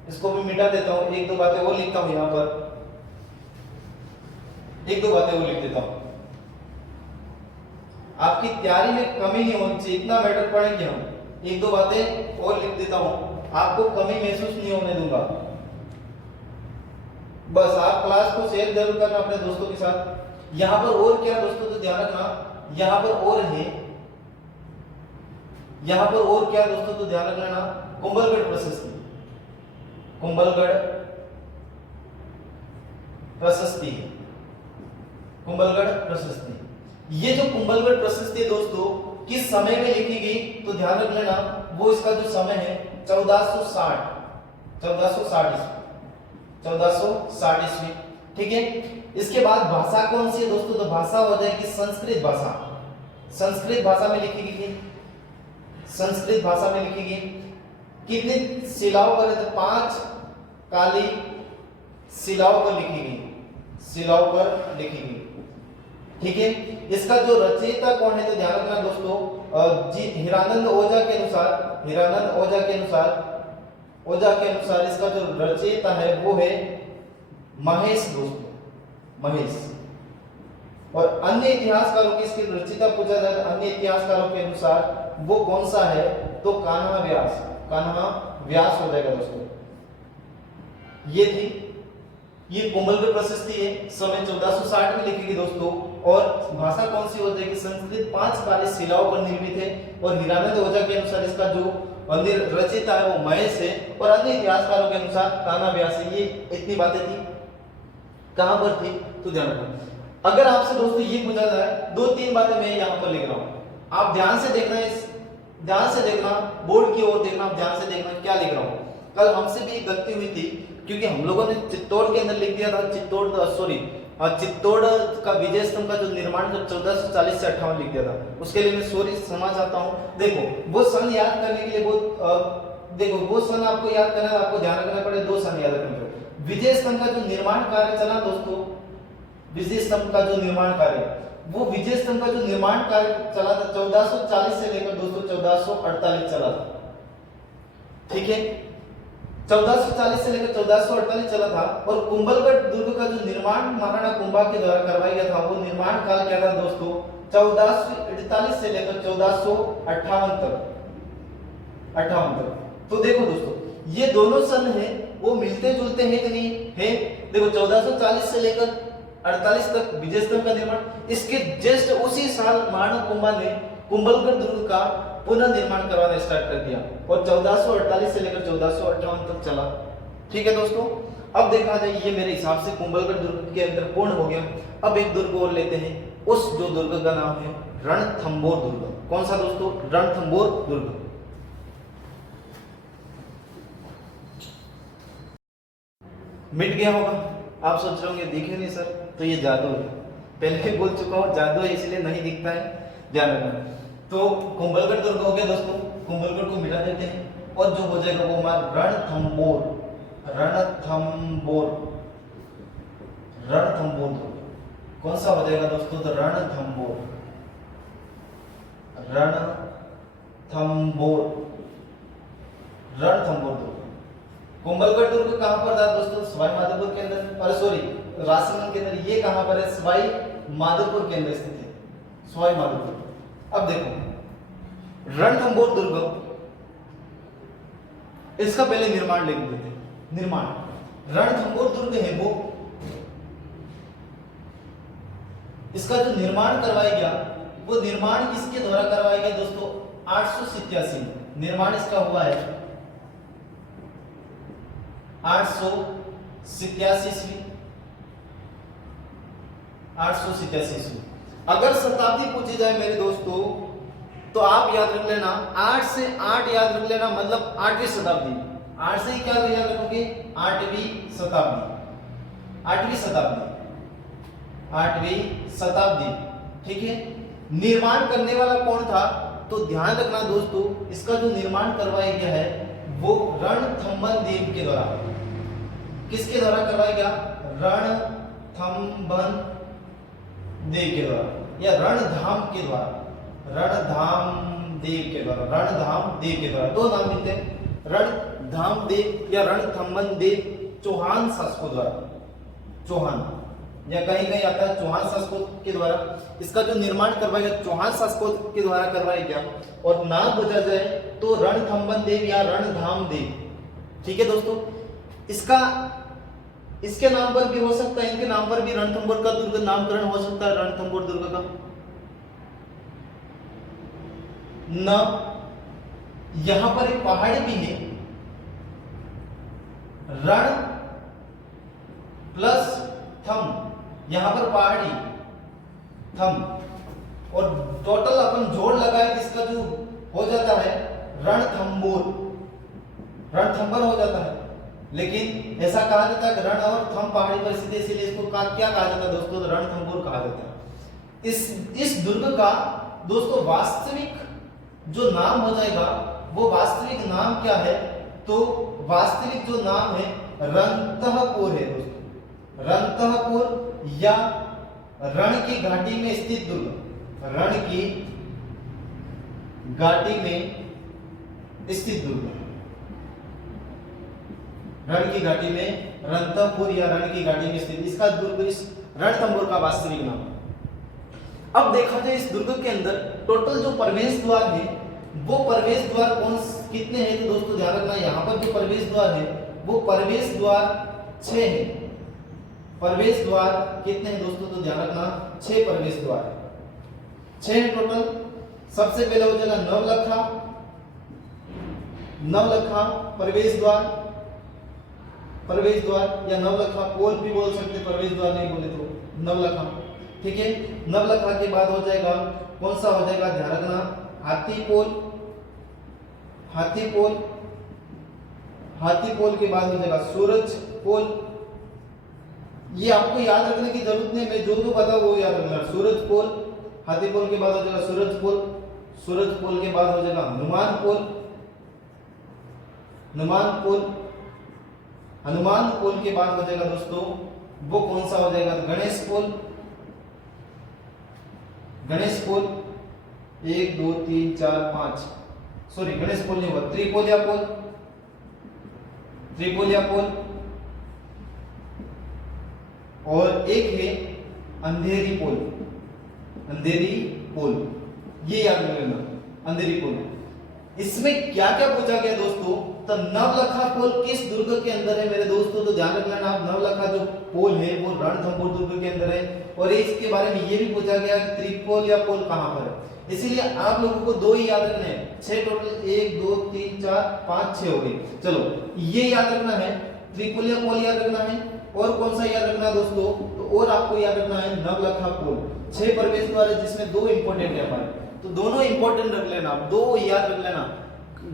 इसको भी मिटा देता हूँ, 1-2 बातें और लिखता हूँ यहाँ पर, 1-2 बातें और लिख देता हूँ। आपकी तैयारी में कमी नहीं होनी चाहिए, इतना मैटर पढ़ेंगे हम। 1-2 बातें और लिख देता हूं, आपको कमी महसूस नहीं होने दूंगा। बस आप क्लास को शेयर जरूर करना अपने दोस्तों के साथ। यहां पर और क्या दोस्तों, तो ध्यान रखना, यहां पर और है, यहां पर और क्या दोस्तों, तो ध्यान रखना, कुंभलगढ़ प्रशस्ति, कुंभलगढ़ प्रशस्ति, कुंभलगढ़ प्रशस्ति। ये जो कुंभलगढ़ प्रशस्ति दोस्तों किस समय में लिखी गई तो ध्यान रख लेना, वो इसका जो समय है 1460 ईस्वी, ठीक है। इसके बाद भाषा कौन सी है दोस्तों, तो भाषा हो जाएगी संस्कृत भाषा, संस्कृत भाषा में लिखी गई थी, संस्कृत भाषा में लिखी गई। कितनी शिलाओं पर, 5 काली शिलाओं पर लिखी गई, शिलाओं पर लिखी गई, ठीक है। इसका जो रचयिता कौन है तो ध्यान रखना दोस्तों, हीरानंद ओझा के अनुसार, हीरानंद ओझा के अनुसार इसका जो रचयिता है वो है महेश दोस्तों, महेश। और अन्य इतिहासकारों की इसकी रचयिता पूछा जाए तो अन्य इतिहासकारों के अनुसार वो कौन सा है तो कान्हा व्यास, कान्हा व्यास हो जाएगा दोस्तों। ये थी, ये कुंभलगढ़ प्रशस्ति है, समय 1460 में लिखी गई दोस्तों। और भाषा कौन सी हो जाएगी, संस्कृत, 5 काली शिलाओं पर निर्मित है। और हीरानंद ओझा के अनुसार इसका जो रचयिता है वो महेश है, और अन्य इतिहासकारों के अनुसार कान्हा व्यास है। ये इतनी बातें थी, कहां पर थी तो ध्यान रखना। अगर आपसे दोस्तों ये पूछा जाए, 2-3 बातें मैं यहाँ पर लिख रहा हूँ, आप ध्यान से देखना, इस ध्यान से देखना, बोर्ड की ओर देखना, ध्यान से देखना क्या लिख रहा हूँ। कल हमसे भी एक गलती हुई थी, क्योंकि हम लोगों ने चित्तौड़ के अंदर लिख दिया था चित्तौड़ का विजय स्तंभ का जो निर्माण जो 1440 से 58 लिख दिया था, उसके लिए मैं सॉरी क्षमा चाहता हूँ। देखो वो सन याद करने के लिए देखो वो सन आपको याद करना है, आपको ध्यान रखना पड़ेगा, 2 सन याद रखना पड़ेगा। विजय स्तंभ का जो निर्माण कार्य चला दोस्तों, विजय स्तंभ का जो निर्माण कार्य, वो विजय स्तंभ का जो निर्माण कार्य चला था 1440 से लेकर दोस्तों 1448 चला था। ठीक है, 1440 से लेकर 1448 चला था। और कुंभलगढ़ दुर्ग का जो निर्माण महाराणा कुंभा के द्वारा करवाया गया था, वो निर्माण काल क्या था दोस्तों, 1448 से लेकर 1458 तक। तो देखो दोस्तों, ये दोनों सन है वो मिलते जुलते हैं कि नहीं है। देखो 1440 से लेकर 48 तक विजय स्तंभ का निर्माण, इसके जस्ट उसी साल महाराणा कुंभा ने कुंभलगढ़ दुर्ग का पुनर्निर्माण करवाना स्टार्ट कर दिया और 1448 से लेकर 1458 तक चला। ठीक है दोस्तों, अब देखा जाए ये मेरे हिसाब से कुंभलगढ़ दुर्ग के अंदर पूर्ण हो गया। अब एक दुर्ग और लेते हैं, उस जो दुर्ग का नाम है रणथंभौर दुर्ग। कौन सा दोस्तों, रणथंभौर दुर्ग। मिट गया होगा, आप सोच रहे होंगे दिखे नहीं सर, तो ये जादू है, पहले भी बोल चुका हूँ जादू है इसलिए नहीं दिखता है, ध्यान रखना। तो कुंभलगढ़ दुर्ग हो गया दोस्तों, कुंभलगढ़ को मिटा देते हैं और जो हो जाएगा वो हमारा रणथंभौर दुर्ग। कौन सा हो जाएगा दोस्तों, तो रणथंभौर दुर्ग। कुंभलगढ़ दुर्ग कहां पर था दोस्तों, सवाई माधोपुर के अंदर, और सॉरी राजसमंद के अंदर। ये कहां पर है, सवाई माधोपुर के अंदर स्थित है, सवाई माधोपुर। अब देखो रणथंभौर दुर्ग, इसका पहले निर्माण लिख देते हैं। निर्माण रणथंभौर दुर्ग है वो, इसका जो निर्माण करवाया गया, वो निर्माण किसके द्वारा करवाया गया दोस्तों, 887 निर्माण इसका हुआ है 887 ईस्वी। अगर शताब्दी पूछी जाए मेरे दोस्तों, तो आप याद रख लेना 8 से 8 याद रख लेना, मतलब 8वीं शताब्दी। 8 से ही क्या याद रखोगे, 8वीं शताब्दी। ठीक है, निर्माण करने वाला कौन था, तो ध्यान रखना दोस्तों, इसका जो निर्माण करवाया गया है वो रणथंभन देव के द्वारा। किसके द्वारा करवाया गया, रणथंभन देव के द्वारा या रणधाम के द्वारा, रणधाम देव के द्वारा। दो नाम मिलते हैं, रणधाम देव या रणथंभन देव चौहान शासकों द्वारा, चौहान या कहीं कहीं आता है चौहान शासकों के द्वारा। इसका जो निर्माण करवाया गया चौहान शासकों के द्वारा करवाया गया, और नाम पूछा जाए तो रणथंभन देव या रणधाम देव। ठीक है दोस्तों, इसके नाम पर भी हो सकता है, इनके नाम पर भी रणथंभौर का दुर्ग नामकरण हो सकता है, रणथंभौर दुर्ग का। न यहां पर एक पहाड़ी भी है, रण प्लस थम, यहां पर पहाड़ी थम, और टोटल अपन जोड़ लगाए इसका जो हो जाता है रणथंभौर हो जाता है। लेकिन ऐसा कहा जाता है रण और थम पहाड़ी पर स्थित, इसलिए इसको क्या कहा जाता है दोस्तों, रणथंभौर कहा जाता है। इस दुर्ग का दोस्तों वास्तविक जो नाम हो जाएगा, वो वास्तविक नाम क्या है, तो वास्तविक जो नाम है रंतहपुर है दोस्तों, रंतहपुर या रण की घाटी में स्थित दुर्ग, रण की घाटी में स्थित दुर्ग, रण की घाटी में रणथंभौर या रण की घाटी में स्थित, इसका दुर्ग इस रणथंभौर का वास्तविक नाम। अब देखा जाए इस दुर्ग के अंदर टोटल जो प्रवेश द्वार है, वो प्रवेश द्वार कितने हैं, तो दोस्तों ध्यान रखना, यहाँ पर जो प्रवेश द्वार है वो प्रवेश द्वार 6 है। प्रवेश द्वार कितने हैं दोस्तों, तो ध्यान रखना 6 प्रवेश द्वार, 6 है टोटल। सबसे पहले हो जाएगा नवलखा प्रवेश द्वार या नवलखा पोल भी बोल सकते, प्रवेश द्वार नहीं बोले तो नवलखा। ठीक है, नवलखा के बाद हो जाएगा कौन सा हो जाएगा, ध्यान रखना हाथी पोल, हाथीपोल, हाथीपोल के बाद हो जाएगा सूरज पोल। ये आपको याद रखने की जरूरत नहीं, मैं जो जो बताऊं वो याद रखना। सूरज पोल, हाथीपोल के बाद हो जाएगा सूरज पोल, सूरज पोल के बाद हो जाएगा हनुमान पोल, हनुमान पोल, हनुमान पोल के बाद हो जाएगा दोस्तों वो कौन सा हो जाएगा, गणेश पोल, गणेश पोल। 1 2 3 4 5, सॉरी गणेश पोल नहीं हुआ, त्रिपोलिया पोल, त्रिपोलिया पोल। और एक है अंधेरी पोल, अंधेरी पोल, ये याद रखना, अंधेरी पोल। इसमें क्या क्या पूछा गया दोस्तों, तो नवलखा पोल किस दुर्ग के अंदर है मेरे दोस्तों, तो ध्यान रखना आप, नवलखा जो पोल है वो रणथंभौर दुर्ग के अंदर है। और इसके बारे में ये भी पूछा गया कि त्रिपोलिया पोल कहां पर है, इसीलिए आप लोगों को 2 ही याद रखने हैं। 6 टोटल, 1 2 3 4 5 6 हो गए। चलो ये याद रखना है, त्रिपोलिया पोल याद रखना है, और कौन सा याद रखना है दोस्तों, तो और आपको याद रखना है नवलखा पोल। 6 प्रवेश द्वार है जिसमें 2 इंपॉर्टेंट है हमारे, तो दोनों इंपॉर्टेंट रख लेना, 2 याद रख लेना।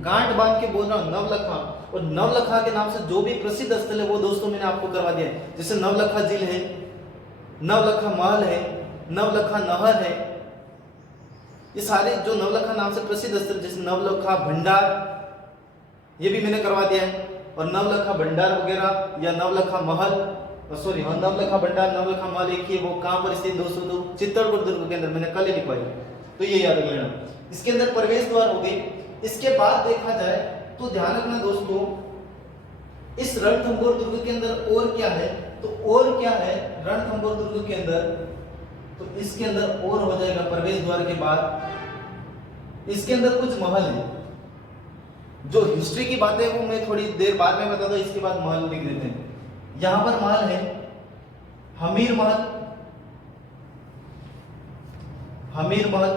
गांठ बांध के बोल रहा हूं नवलखा, और नवलखा के नाम से जो भी प्रसिद्ध स्थल है वो दोस्तों मैंने आपको करवा दिया है। जैसे नवलखा झील है, नवलखा महल है, नवलखा नहर है, ये सारे जो नवलखा नाम से प्रसिद्ध स्थल, जैसे नवलखा भंडार, ये भी मैंने करवा दिया है। और नवलखा भंडार वगैरह या नवलखा महल, सॉरी हाँ नवलखा भंडार नवलखा महल एक ही है, वो कहां पर स्थित दोस्तों, तो चित्तौड़गढ़ दुर्ग के अंदर, मैंने कल ही लिखवाई, तो ये याद रख लेना। इसके अंदर प्रवेश द्वार हो गए। इसके बाद देखा जाए तो ध्यान रखना दोस्तों, इस रणथंभौर दुर्ग के अंदर और क्या है, तो और क्या है रणथंभौर दुर्ग के अंदर, तो इसके अंदर और हो जाएगा प्रवेश द्वार के बाद इसके अंदर कुछ महल है। जो हिस्ट्री की बातें वो मैं थोड़ी देर बाद में बता दूं, इसके बाद महल लिख देते हैं। यहां पर महल है हमीर महल, हमीर महल,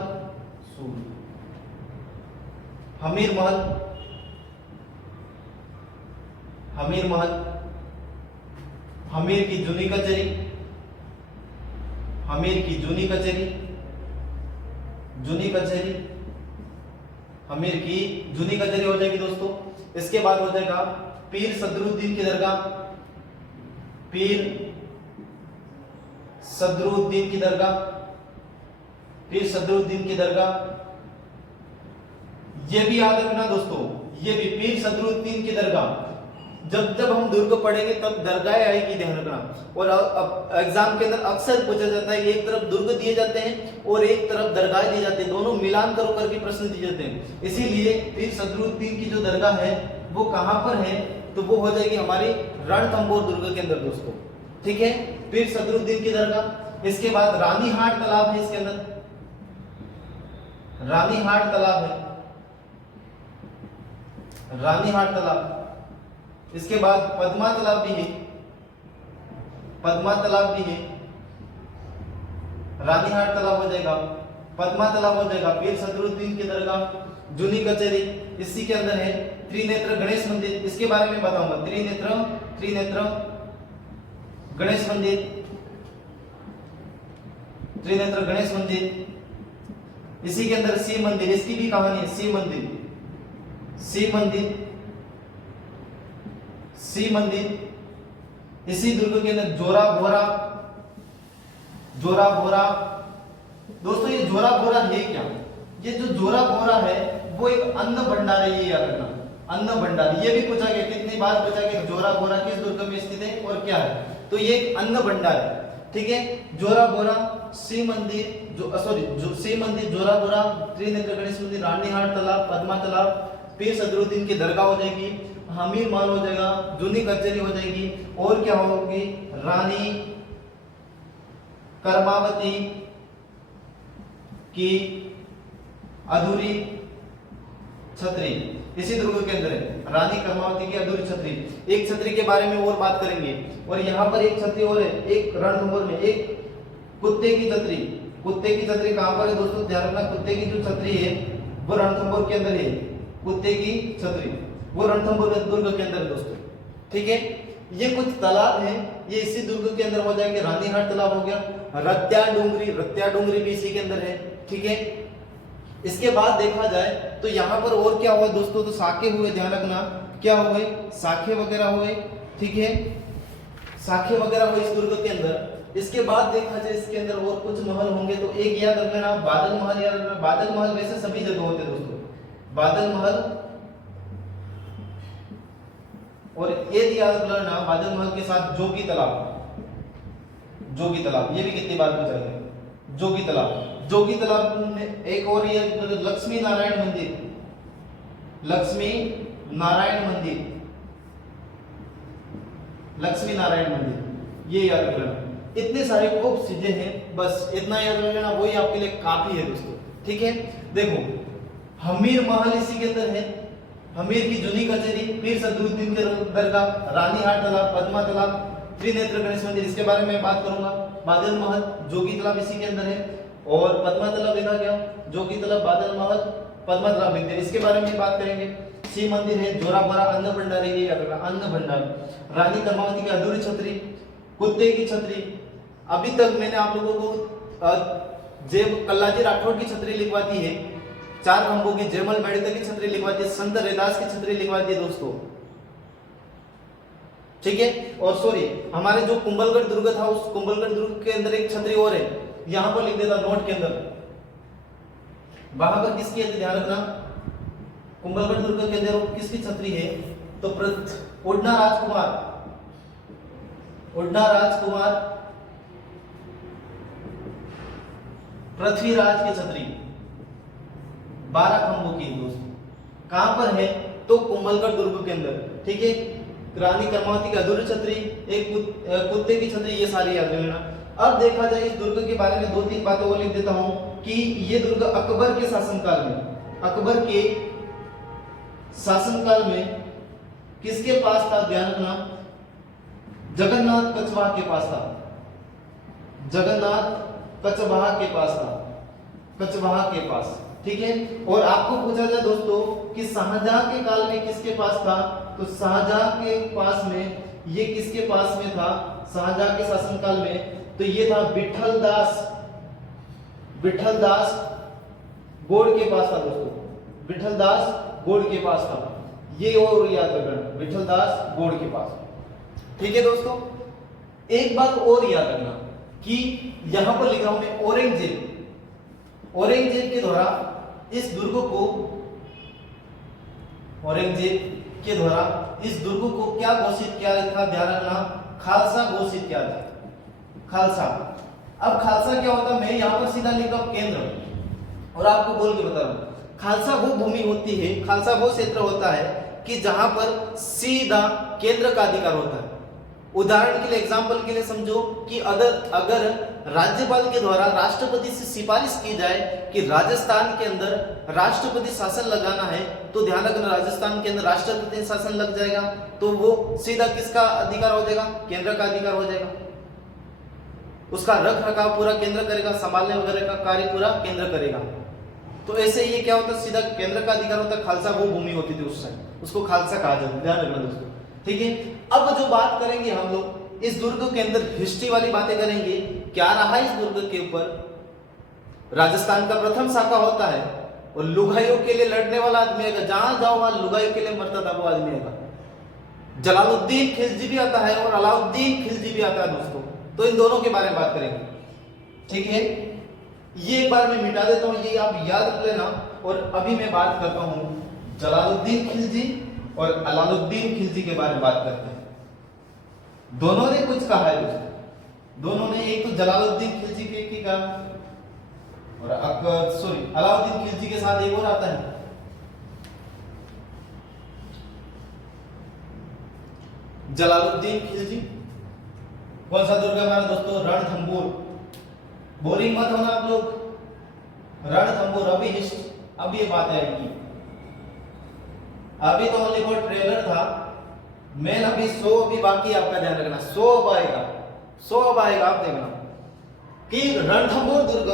हमीर महल, हमीर महल, हमीर की जूनी कचहरी, हमीर की जूनी कचहरी, जूनी कचहरी, हमीर की जूनी कचहरी हो जाएगी दोस्तों। इसके बाद हो जाएगा पीर सदरुद्दीन की दरगाह, पीर सदरुद्दीन की दरगाह, पीर सदरुद्दीन की दरगाह, ये भी याद रखना दोस्तों, ये भी पीर सदरुद्दीन की दरगाह। जब जब हम दुर्ग पढ़ेंगे तब दरगाहें आएगी, ध्यान रखना। और अब एग्जाम के अंदर अक्सर पूछा जाता है, एक तरफ दुर्ग दिए जाते हैं और एक तरफ दरगाह दिए जाते हैं, दोनों मिलान करो करके प्रश्न दिए जाते हैं। इसीलिए पीर सदरुद्दीन की जो दरगाह है वो कहां पर है, तो वो हो जाएगी हमारी रणथंभौर दुर्ग के अंदर दोस्तों, ठीक है, पीर सदरुद्दीन की दरगाह। इसके बाद रानीहाट तालाब है, इसके अंदर रानीहाट तालाब है, रानीहाट तालाब। इसके बाद पद्मा तालाब भी है, पद्मा तालाब भी है, रानीहाट तालाब हो जाएगा, पद्मा तालाब हो जाएगा, पीर सदरुद्दीन की दरगाह, जूनी कचहरी, इसी के अंदर है त्रिनेत्र गणेश मंदिर, इसके बारे में बताऊंगा। त्रिनेत्र, त्रिनेत्र गणेश मंदिर, त्रिनेत्र गणेश मंदिर, इसी के अंदर शिव मंदिर, इसकी भी कहानी है, शिव मंदिर, शिव मंदिर, शिव मंदिर। इसी दुर्ग के अंदर जोरा भोरा, जोरा भोरा। दोस्तों ये जोरा भोरा है क्या, ये जो जोरा भोरा है वो एक अन्न भंडार है, ये याद रखना, अन्न भंडार। ये भी पूछा गया, कितनी बार पूछा गया जोरा भोरा किस दुर्ग में स्थित है और क्या है, तो ये एक अन्न भंडार है, ठीक है। जोरा भोरा, शिव मंदिर, जो सॉरी जो शिव मंदिर, जोरा भोरा, त्रिनेत्र गणेश मंदिर, रानीहाट तालाब, पद्मा तालाब, पीर सदरुद्दीन की दरगाह हो जाएगी, हमीर महल हो जाएगा, जूनी कचहरी हो जाएगी, और क्या होगी, रानी कर्मावती की अधूरी छतरी, इसी दुर्ग के अंदर है, रानी कर्मावती की अधूरी छतरी। एक छतरी के बारे में और बात करेंगे। और यहाँ पर एक छतरी और है, एक रणथंभौर में एक कुत्ते की छतरी। कुत्ते की छतरी कहां पर है दोस्तों, ध्यान रखना, कुत्ते की जो छतरी है वो रणथंभौर के अंदर है, कुत्ते की छतरी वो रणथंभौर दुर्ग के अंदर दोस्तों, ठीक है। ये कुछ तालाब हैं, ये इसी दुर्ग के अंदर हो जाएंगे। रानीहाट तालाब हो गया, रत्या डूंगरी, रत्या डूंगरी भी इसी के अंदर है, ठीक है। इसके बाद देखा जाए तो यहाँ पर और क्या हुआ दोस्तों, तो साखे हुए, ध्यान रखना क्या हुए, साखे वगैरह हुए, ठीक है, साखे वगैरह हुए इस दुर्ग के अंदर। इसके बाद देखा जाए इसके अंदर और कुछ महल होंगे, तो एक याद रख लेना बादल महल याद रखना। बादल महल वैसे सभी जगह होते हैं दोस्तों, बादल महल, और ये याद रख लेना बादल महल के साथ जोगी तालाब, जोगी तालाब ये भी कितनी बार पूछा, जोगी तालाब। जोगी तालाब में एक और ये लक्ष्मी नारायण मंदिर, लक्ष्मी नारायण मंदिर, लक्ष्मी नारायण मंदिर, ये याद रखना। इतने सारे खूब चीजें हैं, बस इतना याद रख लेना, वही आपके लिए काफी है दोस्तों, ठीक है। देखो हमीर महल इसी के अंदर है, हमीर की जूनी कचहरी, पीर सदरुद्दीन के दरगाह, रानीहाट तालाब, पद्मा तालाब, त्रिनेत्र गणेश मंदिर, इसके बारे में बात करूंगा। बादल महल, जोगी तालाब इसी के अंदर है, और पद्मा तालाब लिखा गया, जोगी तालाब, बादल महल, पद्मा तालाब लिखते हैं, इसके बारे में बात करेंगे। शिव मंदिर है, जोराबरा, अन्न भंडार, ये याद रखना, अन्न भंडार, रानी कर्मावती की अधूरी छतरी, कुत्ते की छतरी। अभी तक मैंने आप लोगों को जेब कल्लाजी राठौड़ की छतरी लिखवा दी है, चार खंभों की जयमल मेड़ता की छतरी लिखवा दी है, संत रैदास की छतरी लिखवा दी है दोस्तों, ठीक है। और सॉरी, हमारे जो कुंभलगढ़ दुर्ग था, उस कुंभलगढ़ दुर्ग के अंदर एक छतरी और है, यहां पर लिख देता नोट के अंदर, वहां पर किसकी है ध्यान रखना, कुंभलगढ़ दुर्ग के अंदर किसकी छतरी है, तो उड़ना राजकुमार, उड़ना राजकुमार पृथ्वीराज की छतरी, 12 खंभों की दोस्तों, कहां पर है, तो कुंभलगढ़ दुर्ग के अंदर, ठीक है। रानी कर्मावती की अधूरी छतरी, एक कुत्ते की छतरी, ये सारी याद रखना। अब देखा जाए इस दुर्ग के बारे में 2-3 बातें और लिख देता हूं कि ये दुर्ग अकबर के शासनकाल में, अकबर के शासनकाल में किसके पास था, ध्यान रखना, जगन्नाथ कछवाहा के पास था, जगन्नाथ कछवाहा के पास था, कछवाहा के पास, ठीक है। और आपको पूछा जाए दोस्तों कि शाहजहां के काल में किसके पास था, तो शाहजहां के पास में, ये किसके पास में था, शाहजहां के शासनकाल में, तो ये था विठल दास गोड़ के पास था दोस्तों, विठल दास गोड़ के पास था, ये और याद रखना, विठल दास गोड़ के पास, ठीक है दोस्तों। एक बात और याद रखना कि यहां पर लिखा हूं मैं औरंगजेब, औरंगजेब के द्वारा इस दुर्ग को, औरंगजेब के द्वारा इस दुर्ग को क्या घोषित किया था, ध्यान रखना, खालसा घोषित किया था, खालसा। अब खालसा क्या होता है, मैं यहां पर सीधा लिख रहा हूं केंद्र, और आपको बोल के बता रहा हूं, खालसा वो भूमि होती है, खालसा वो क्षेत्र होता है कि जहां पर सीधा केंद्र का अधिकार होता है। उदाहरण के लिए, एग्जांपल के लिए समझो कि अगर राज्यपाल के द्वारा राष्ट्रपति से सिफारिश की जाए कि राजस्थान के अंदर राष्ट्रपति शासन लगाना है, तो ध्यान रखना राजस्थान के अंदर राष्ट्रपति शासन लग जाएगा, तो वो सीधा किसका अधिकार हो जाएगा, केंद्र का अधिकार हो जाएगा, उसका रख रखाव पूरा केंद्र करेगा, संभालने वगैरह का कार्य पूरा केंद्र करेगा। तो ऐसे ये क्या होता है, सीधा केंद्र का अधिकार होता है, खालसा वो भूमि होती थी उस टाइम, उसको खालसा कहा जाता है, ध्यान रखना दोस्तों, ठीक है। अब जो बात करेंगे हम लोग इस दुर्ग के अंदर हिस्ट्री वाली बातें करेंगे, क्या रहा इस दुर्ग के ऊपर, राजस्थान का प्रथम शाखा होता है, और लुगाइयों के लिए लड़ने वाला आदमी आएगा, जहां जाओ वहां लुगाइयों के लिए मरता था वो आदमी आएगा, जलालुद्दीन खिलजी भी आता है और अलाउद्दीन खिलजी भी आता है दोस्तों, तो इन दोनों के बारे में बात करेंगे, ठीक है। ये एक बार मैं मिटा देता हूं, ये आप याद रख लेना, और अभी मैं बात करता हूं जलालुद्दीन खिलजी और अलाउद्दीन खिलजी के बारे में बात करते हैं। दोनों ने कुछ कहा है दोस्तों, दोनों ने, एक तो जलालुद्दीन खिलजी की कहा, और अलाउद्दीन खिलजी के साथ एक और आता है, जलालुद्दीन खिलजी। कौन सा दुर्ग हमारा दोस्तों, रणथंबोर, बोरिंग मत होना आप लोग, रणथंबोर। अब ये बात आएगी, अभी तो ओनली फॉर ट्रेलर था, मेन अभी 100 अभी बाकी, आपका ध्यान रखना, 100 अब आएगा, 100 अब आएगा, आप देखना कि रणथंबोर दुर्ग,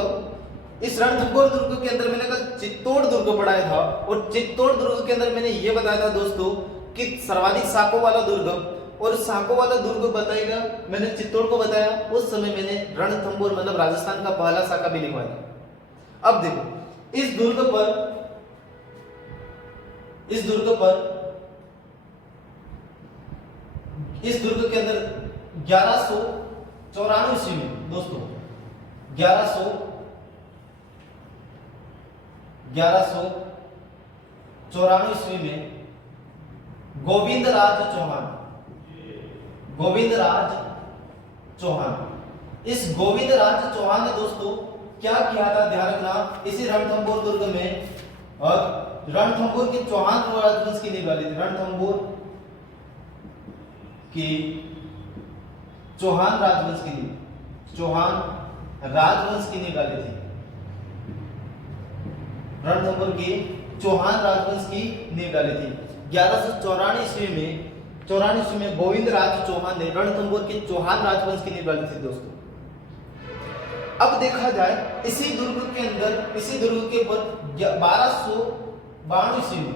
इस रणथंबोर दुर्ग के अंदर मैंने कल चित्तौड़ दुर्ग पढ़ाया था, और चित्तौड़ दुर्ग के अंदर मैंने ये बताया था दोस्तों कि सर्वाधिक शाखों वाला दुर्ग, और शाखों वाला दुर्ग बताएगा, मैंने चित्तौड़ को बताया, उस समय मैंने रणथंबोर मतलब राजस्थान का पहला शाखा भी लिखवाया। अब देखो इस दुर्ग के अंदर 1194 ईस्वी में दोस्तों 1194 ईस्वी में गोविंदराज चौहान, इस गोविंदराज चौहान ने दोस्तों क्या किया था, ध्यान रखना, इसी रणथंभौर दुर्ग में, और रणथंभौर की चौहान राजवंश की नींव डाली थी। रणथंभौर की चौहान राजवंश की नींव डाली थी। रणथंभौर की चौहान राजवंश की नींव डाली थी। 1194 ईस्वी में गोविंदराज चौहान ने रणथंभौर की चौहान राजवंश की नींव डाली थी दोस्तों। अब देखा जाए इसी दुर्ग के ऊपर 1292 ईस्वी में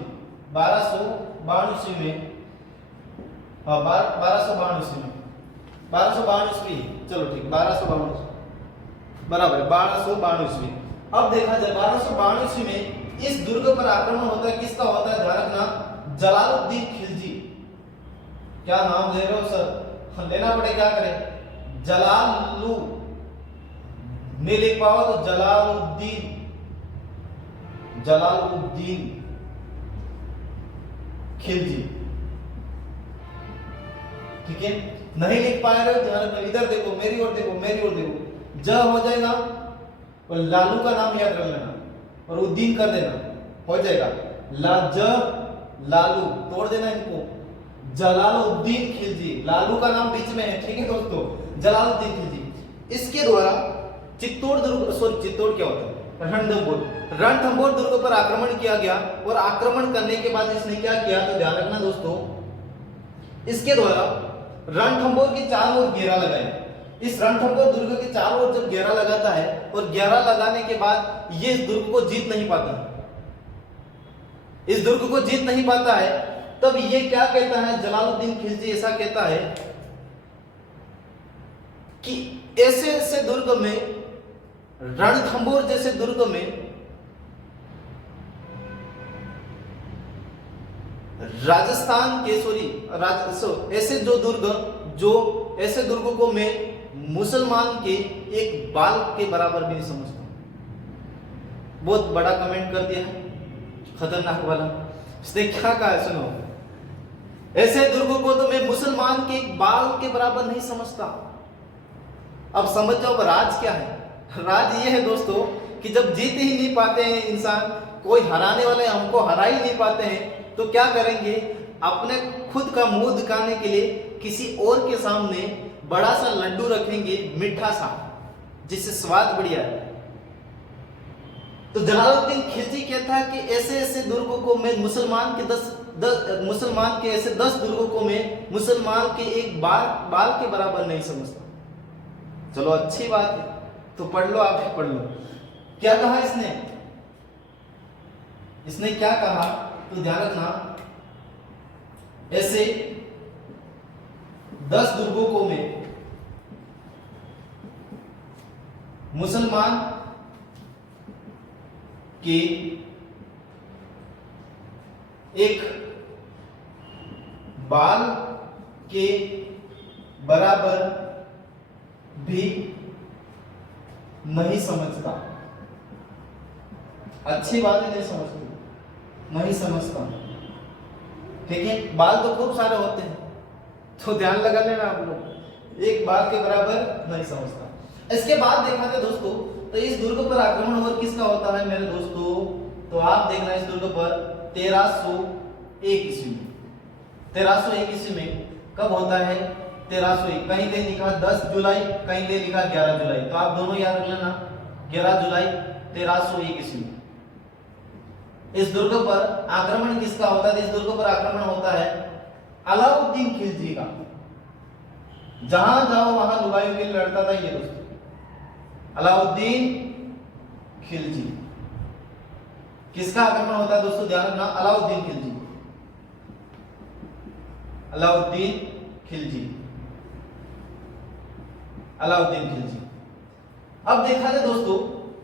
1292 ईस्वी चलो ठीक 1292 बराबर 1292 ईस्वी। अब देखा जाए 1292 ईस्वी में इस दुर्ग पर आक्रमण होता है, किसका होता है, ध्यान रखना, जलालुद्दीन खिलजी। क्या नाम ले रहे हो सर, लेना पड़े, क्या करें, जलालू नहीं लिख पाओ तो जलालुद्दीन खिलजी, ठीक है। नहीं लिख पा रहे हो, ध्यान रखना, इधर देखो, मेरी ओर देखो, ज हो जाएगा और लालू का नाम याद रख लेना और उद्दीन कर देना, हो जाएगा लालू, तोड़ देना इनको, जलालुद्दीन खिलजी, लालू का नाम बीच में है, ठीक है दोस्तों, जलालुद्दीन खिलजी। इसके द्वारा चित्तौड़ क्या होता है, रणथंभौर दुर्ग पर आक्रमण किया गया, और आक्रमण करने के बाद इसने क्या किया, तो ध्यान रखना दोस्तों, इसके द्वारा रणथंभौर की चारों ओर घेरा लगाया। इस रणथंभौर दुर्ग के चारों ओर जब घेरा लगाता है, और घेरा लगाने के बाद ये इस दुर्ग को जीत नहीं पाता है, तब ये क्या कहता है, जलालुद्दीन खिलजी ऐसा कहता है कि ऐसे दुर्ग में, रणथंभौर जैसे दुर्ग में ऐसे दुर्ग को मैं मुसलमान के एक बाल के बराबर भी नहीं समझता। बहुत बड़ा कमेंट कर दिया है, खतरनाक वाला। इसने क्या कहा है, सुनो, ऐसे दुर्ग को तो मैं मुसलमान के एक बाल के बराबर नहीं समझता। अब समझ जाओ राज क्या है। राज ये है दोस्तों कि जब जीत ही नहीं पाते हैं इंसान, कोई हराने वाले हमको हरा ही नहीं पाते हैं, तो क्या करेंगे, अपने खुद का मुंह दिखाने के लिए किसी और के सामने बड़ा सा लड्डू रखेंगे, मीठा सा, जिससे स्वाद बढ़िया है। तो जलालुद्दीन खिलजी कहता है कि ऐसे दुर्गों को मैं मुसलमान के ऐसे 10 दुर्गों को मैं मुसलमान के एक बाल के बराबर नहीं समझता। चलो अच्छी बात है, तो पढ़ लो, आप ही पढ़ लो। क्या कहा इसने क्या कहा, तो ध्यान रखना, ऐसे 10 दुर्गों को मैं मुसलमान के एक बाल के बराबर भी नहीं समझता। अच्छी बात है, नहीं समझता, ठीक है। बाल तो खूब सारे होते हैं, तो ध्यान लगा लेना आप लोग, एक बाल के बराबर नहीं समझता। इसके बाद देखा जाए दोस्तों, तो इस दुर्ग पर आक्रमण और किसका होता है मेरे दोस्तों, तो आप देखना इस दुर्ग पर 1301 ईस्वी में कब होता है, 1301, कहीं पे लिखा 10 जुलाई, कहीं पे लिखा 11 जुलाई, तो आप दोनों याद रख लेना, 11 जुलाई 1301 ईस्वी। इस दुर्ग पर आक्रमण किसका होता है, इस दुर्ग पर आक्रमण होता है अलाउद्दीन खिलजी का। जहां जाओ वहां लुगाइयों के लिए लड़ता था ये दोस्तों, अलाउद्दीन खिलजी। किसका आक्रमण होता है दोस्तों, ध्यान रखना, अलाउद्दीन खिलजी। अब देखा जाए दोस्तों,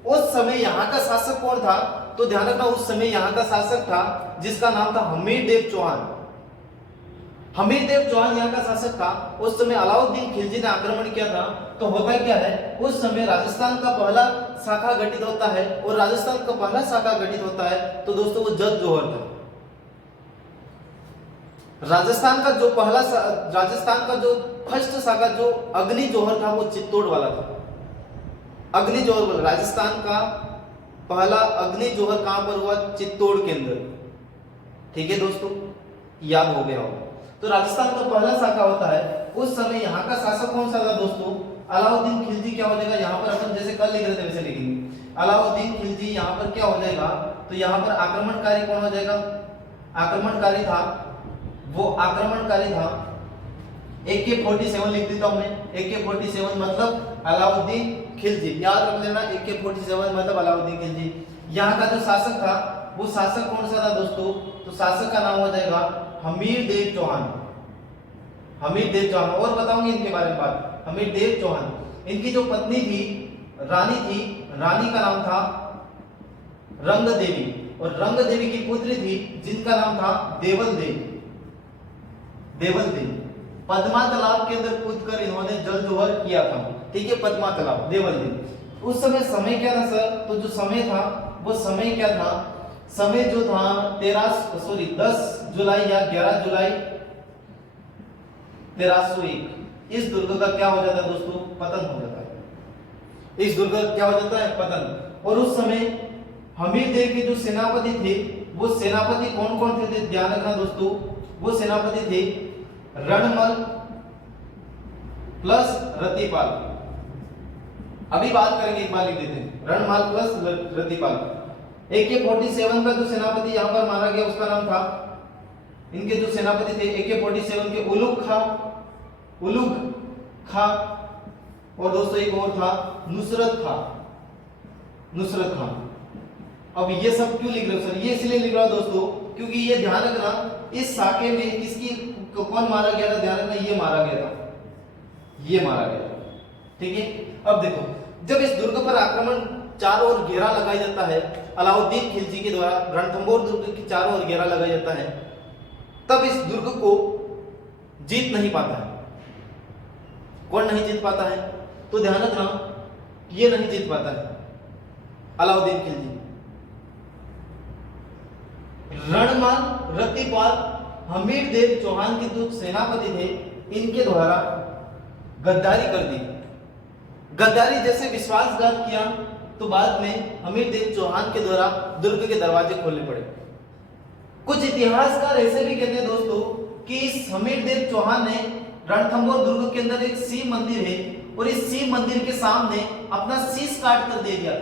उस समय यहां का शासक कौन था, तो ध्यान रखना उस समय यहाँ का शासक था जिसका नाम था हमीरदेव चौहान। हमीरदेव चौहान यहाँ का शासक था। उस समय अलाउद्दीन खिलजी ने आक्रमण किया था। तो होता क्या है, उस समय राजस्थान का पहला शाखा गठित होता है, और राजस्थान का पहला शाखा गठित होता है तो दोस्तों वो जग जोहर था। राजस्थान का जो फर्स्ट शाखा जो अग्नि जोहर था वो चित्तौड़ वाला था। अग्नि जोहर राजस्थान का पहला अग्नि जोहर कहां पर हुआ? चित्तौड़ के अंदर। ठीक है दोस्तों, याद हो गया होगा। तो राजस्थान का पहला शाखा होता है। उस समय यहाँ का शासक कौन सा था दोस्तों? अलाउद्दीन खिलजी। क्या हो जाएगा यहाँ पर, अपन जैसे कल लिख रहे थे वैसे लिखेंगे। अलाउद्दीन खिलजी यहाँ पर क्या हो जाएगा, तो यहाँ पर आक्रमणकारी कौन हो जाएगा? आक्रमणकारी था AK-47 लिख देता हूं मैं। AK-47 मतलब अलाउद्दीन खिलजी, याद रख लेना। AK-47 मतलब अलाउद्दीन खिलजी। यहाँ का जो शासक था वो शासक कौन सा था दोस्तों? तो शासक का नाम हो जाएगा हमीरदेव चौहान। हमीरदेव चौहान, और बताऊंगी इनके बारे में बात। हमीरदेव चौहान। इनकी जो पत्नी थी, रानी का नाम था रंग देवी, और रंग देवी की पुत्री थी जिनका नाम था देवल देवी। पद्मा तालाब के अंदर कूदकर इन्होंने जल जोहर किया था। ठीक है, पद्मा तालाब, देवल देवी। उस समय क्या था सर? तो जो समय था वो समय क्या था? समय जो था 10 जुलाई या 11 जुलाई 1301 इस दुर्ग का क्या हो जाता है दोस्तों? पतन हो जाता है। इस दुर्ग का क्या हो जाता है? पतन। और उस समय हमीरदेव के जो सेनापति थे वो सेनापति कौन कौन थे? ध्यान रखना दोस्तों, वो सेनापति थे रणमल प्लस रतिपाल। अभी बात करेंगे, एक बार लिख देते हैं, रणमाल प्लस रतिपाल। AK-47 का जो सेनापति यहां पर मारा गया उसका नाम था, इनके जो सेनापति थे AK-47 के उलुग खा, और दोस्तों एक और था नुसरत खां। अब ये सब क्यों लिख रहे हो सर? ये इसलिए लिख रहा हूं दोस्तों क्योंकि ये ध्यान रखना, इस शाखे में किसकी कौन मारा गया था? ध्यान रखना, ये मारा गया था। ठीक है, अब देखो, जब इस दुर्ग पर आक्रमण चारों ओर घेरा लगाया जाता है अलाउद्दीन खिलजी के द्वारा, रणथंभौर दुर्ग की चारों ओर घेरा लगाया जाता है, तब इस दुर्ग को जीत नहीं पाता है। कौन नहीं जीत पाता है? तो ध्यान रखना, ये नहीं जीत पाता है अलाउद्दीन खिलजी। रणमाल, रतिपाल, हमीरदेव चौहान के जो सेनापति थे इनके द्वारा गद्दारी कर दी। गद्दारी जैसे विश्वासघात किया तो बाद में हमीरदेव चौहान के द्वारा दुर्ग के दरवाजे खोलने पड़े। कुछ इतिहासकार ऐसे भी कहते हैं दोस्तों कि इस हमीरदेव चौहान ने रणथंभौर दुर्ग के अंदर एक शिव मंदिर है, और इस शिव मंदिर के सामने अपना शीश काट कर दे दिया,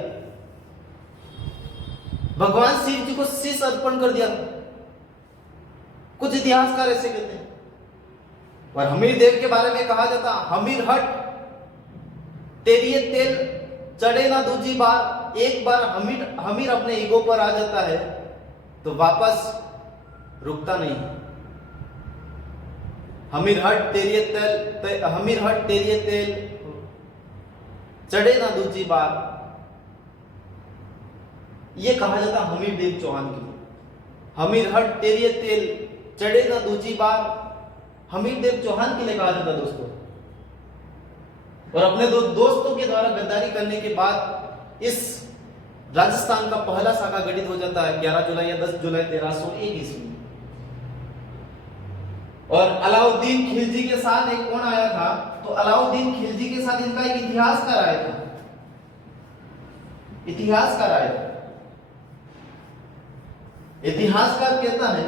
भगवान शिव जी को शीश अर्पण कर दिया। कुछ इतिहासकार ऐसे कहते हैं। और हमीरदेव के बारे में कहा जाता, हमीर हट तेरी ये तेल चढ़े ना दूसरी बार। एक बार हमीर अपने ईगो पर आ जाता है तो वापस रुकता नहीं। हमीर हट तेरी ये तेल चढ़े ना दूसरी बार, ये कहा जाता हमीरदेव चौहान के लिए। हमीर हट तेरी ये तेल चढ़े ना दूसरी बार, हमीरदेव चौहान के लिए कहा जाता दोस्तों। और अपने दो दोस्तों के द्वारा गद्दारी करने के बाद इस राजस्थान का पहला शाखा गठित हो जाता है 11 जुलाई या 10 जुलाई 1301 ईस्वी में। और अलाउद्दीन खिलजी के साथ एक कौन आया था? तो अलाउद्दीन खिलजी के साथ इनका एक इतिहासकार आया था। इतिहासकार कहता है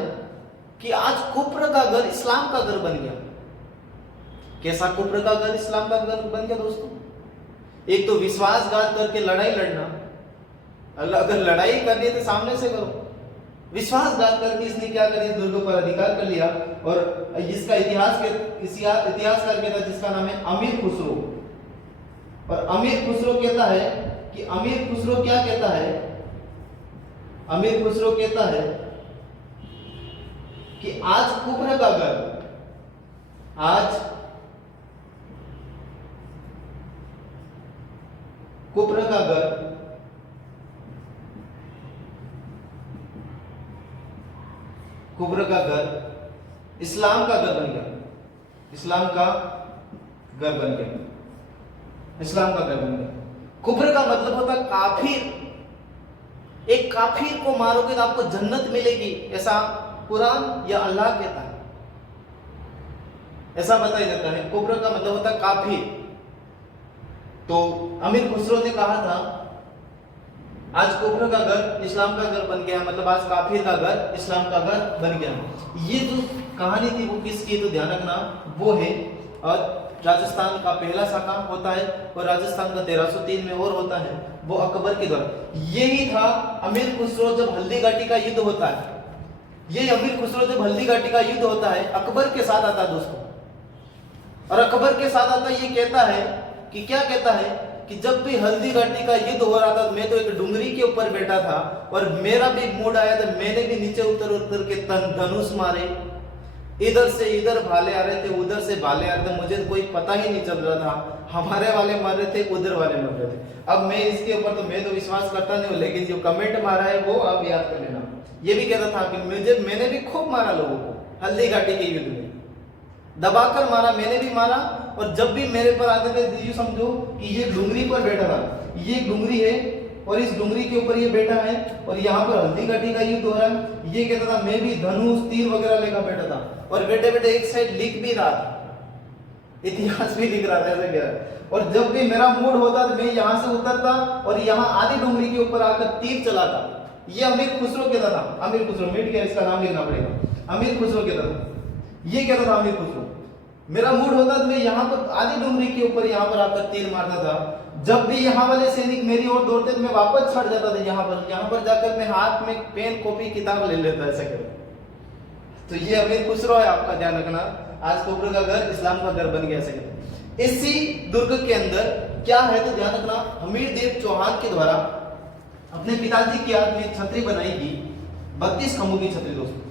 कि आज कुफ्र का घर इस्लाम का घर बन गया। कैसा कुफ्र का घर इस्लाम का घर बन गया दोस्तों? एक तो विश्वासघात करके लड़ाई लड़ना, अगर लड़ाई करनी है तो सामने से करो। विश्वासघात करके इसने क्या कर दिया? दुर्ग पर अधिकार कर लिया। और इसका इतिहासकार कहता है जिसका नाम है अमीर खुसरो। और अमीर खुसरो कहता है कि अमीर खुसरो क्या कहता है? अमीर खुसरो कहता है कि आज कुफ्र का घर, कुब्र का घर इस्लाम का घर बन गया, इस्लाम का घर बन गया, इस्लाम का घर बन गया। कुब्र का मतलब होता है काफिर। एक काफिर को मारोगे तो आपको जन्नत मिलेगी, ऐसा कुरान या अल्लाह कहता है, ऐसा बताया जाता है। कुब्र का मतलब होता है काफिर। तो अमीर खुसरो ने कहा था आज कुफ्र का घर इस्लाम का घर बन गया, मतलब आज काफिर का घर इस्लाम का घर बन गया। ये जो कहानी थी वो किसकी, तो ध्यान रखना वो है और राजस्थान का पहला शाखा होता है और राजस्थान का 1303 में और होता है, वो अकबर के द्वारा। यही था अमीर खुसरो जब हल्दी घाटी का युद्ध होता है, ये अमीर खुसरो जब हल्दी घाटी का युद्ध होता है अकबर के साथ आता है दोस्तों। और अकबर के साथ आता ये कहता है कि क्या कहता है कि जब भी हल्दी घाटी का युद्ध हो रहा था मैं तो एक डुंगरी के ऊपर बैठा था और मेरा भी मूड आया था, मैंने भी नीचे उतर उतर के धनुष मारे, इधर से इधर भाले आ रहे थे, उधर से भाले आ रहे थे, मुझे कोई पता ही नहीं चल रहा था, हमारे वाले मर रहे थे, उधर वाले मर रहे थे। अब मैं इसके ऊपर तो मैं तो विश्वास करता नहीं हूँ, लेकिन जो कमेंट मारा है वो आप याद कर लेना। ये भी कहता था कि मैंने भी खूब मारा लोगों को हल्दी घाटी के युद्ध में, दबाकर मारा, मैंने भी मारा। और जब भी मेरे पर आते थे ये समझो कि ये डुंगरी पर बैठा था, ये डुंगरी है और इस डुंगरी के ऊपर ये बैठा है और यहाँ पर हल्दी घाटी का युद्ध हो रहा है। ये कहता था मैं भी धनुष तीर वगैरह लेकर बैठा था और बैठे बैठे एक साइड लिख भी रहा था, इतिहास भी लिख रहा था, ऐसा कह रहा है। और जब भी मेरा मूड होता तो मैं यहाँ से उतरता और यहाँ आधी डुंगरी के ऊपर आकर तीर चलाता। ये अमीर खुसरो कहता था, अमीर खुसरो मिट गया, इसका नाम लिखना पड़ेगा, अमीर खुसरो कहता था, ये कहता था अमीर खुसरो, मेरा मूड होता तो मैं यहाँ पर आधी डुंगरी के ऊपर यहाँ पर आकर तीर मारता था। जब भी यहाँ वाले सैनिक मेरी ओर दौड़ते तो मैं वापस छड़ जाता था यहाँ पर जाकर मैं हाथ में पेन कॉपी किताब ले लेता, ऐसा कर। तो ये अमीर खुसरो है, आपका ध्यान रखना। आज कुब्र का घर इस्लाम का घर बन गया, ऐसा कहते। इसी दुर्ग के अंदर क्या है तो ध्यान रखना, हमीरदेव चौहान के द्वारा अपने पिताजी की याद में छतरी बनाई गई, 32 खंभों की छतरी दोस्तों।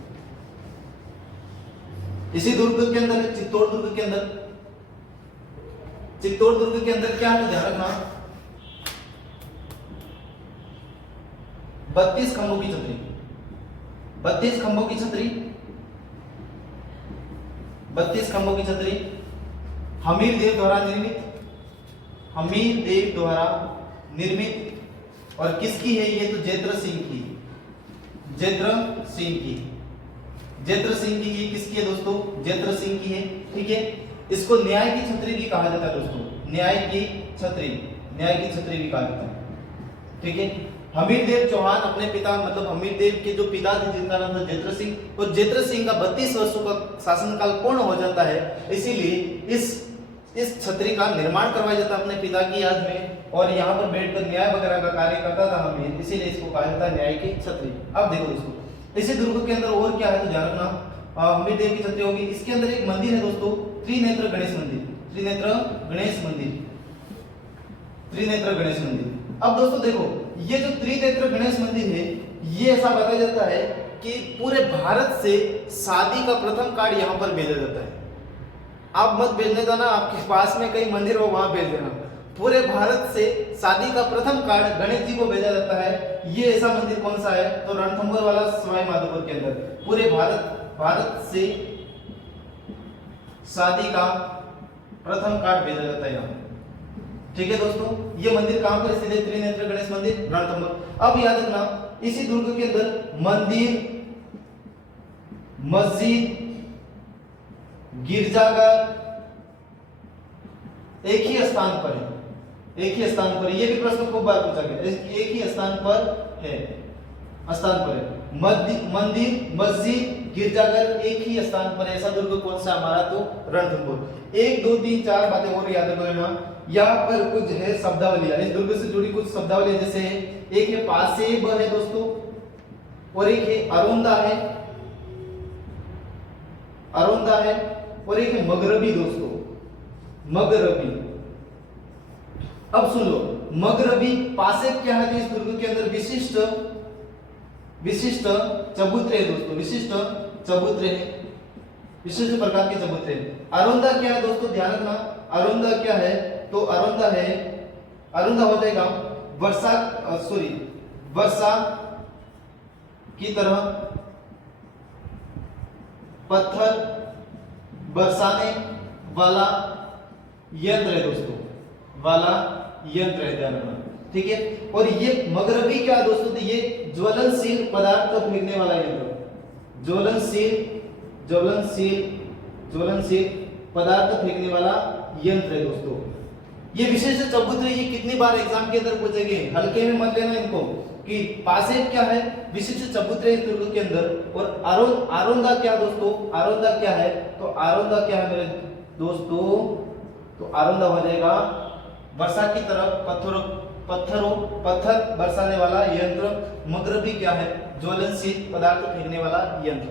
इसी दुर्ग के अंदर चित्तौड़ दुर्ग के अंदर, चित्तौड़ दुर्ग के अंदर क्या है ध्यान रखना, 32 खंभों की छतरी, 32 खंभों की छतरी, 32 खंभों की छतरी हमीरदेव द्वारा निर्मित, हमीरदेव द्वारा निर्मित। और किसकी है ये तो जेद्र सिंह की, जेद्र सिंह की, जेद्र सिंह की। ये किसकी है दोस्तों, जेद्र सिंह की है, ठीक है। इसको न्याय की छतरी भी कहा जाता है दोस्तों, न्याय की छतरी, न्याय की छतरी भी कहा जाता है, ठीक है। हमीरदेव चौहान अपने पिता मतलब हमीरदेव के जो पिता थे जिनका नाम था जेद्र सिंह, और जेद्र सिंह का 32 वर्षों का शासनकाल पूर्ण हो जाता है, इसीलिए इस छतरी का निर्माण करवाया जाता है अपने पिता की याद में। और यहाँ पर बैठकर न्याय वगैरह का कार्य करता था हमीर, इसीलिए इसको कहा जाता है न्याय की छतरी। अब देखो दोस्तों, इसी दुर्ग के अंदर और क्या है तो ध्यान रखना, हमीरदेव की छतरी होगी। इसके अंदर एक मंदिर है दोस्तों, त्रिनेत्र गणेश मंदिर, त्रिनेत्र गणेश मंदिर, त्रिनेत्र गणेश मंदिर। अब दोस्तों देखो, ये जो त्रिनेत्र गणेश मंदिर है, ये ऐसा बताया जाता है कि पूरे भारत से शादी का प्रथम कार्ड यहाँ पर भेजा जाता है। आप मत भेजने जाना, आपके पास में कई मंदिर हो वहां भेज देना। पूरे भारत से शादी का प्रथम कार्ड गणेश जी को भेजा जाता है। ये ऐसा मंदिर कौन सा है तो रणथंभौर वाला सवाई माधोपुर के अंदर पूरे भारत से शादी का प्रथम कार्ड भेजा जाता है यहाँ, ठीक है दोस्तों। ये मंदिर कहां पर स्थित है, त्रिनेत्र गणेश मंदिर रणथंभौर। अब याद रखना, इसी दुर्ग के अंदर मंदिर, मस्जिद, गिरजाघर एक ही स्थान पर है, एक ही स्थान पर। ये भी प्रश्न खूब बार पूछा गया, एक ही स्थान पर है, स्थान पर है। मंदिर, मस्जिद, गिरजाघर एक ही स्थान पर है। ऐसा दुर्ग कौन सा हमारा तो रणथंभौर। 1 2 3 4 बातें और याद रख लेना। यहाँ पर कुछ है शब्दावलियां, इस दुर्ग से जुड़ी कुछ शब्दावलियां, जैसे एक है पासेब है दोस्तों, और एक है अरुंदा है, अरुंदा है, और एक है मगरबी दोस्तों, मगरबी। अब सुन लो, मगरबी पासेब क्या है, इस दुर्ग के अंदर विशिष्ट चबूतरे दोस्तों, विशिष्ट चबूतरे हैं, विशिष्ट प्रकार के चबूतरे। अरुंदा क्या है दोस्तों, ध्यान रखना, अरुंदा क्या है तो अरुंदा है, अरुंदा हो जाएगा वर्षा की तरह पत्थर बरसाने वाला यंत्र है दोस्तों, वाला यंत्र है, ध्यान रखना, ठीक है। और ये मगरबी क्या है दोस्तों, तो ये ज्वलनशील पदार्थ को फेंकने वाला यंत्र, ज्वलनशील पदार्थ फेंकने वाला यंत्र है दोस्तों। ये विशेष चबूतरे ये कितनी बार एग्जाम के अंदर पूछेंगे, हल्के में मत लेना इनको, कि पासेब क्या है, विशिष्ट चबूतरे दुर्ग के अंदर। और आरोंदा क्या दोस्तों, आरोंदा क्या है, तो आरोंदा क्या है मेरे दोस्तों, तो आरोंदा हो जाएगा वर्षा की तरफ पत्थर बरसाने वाला यंत्र। मगरबी क्या है, ज्वलनशील पदार्थ फेंकने वाला यंत्र।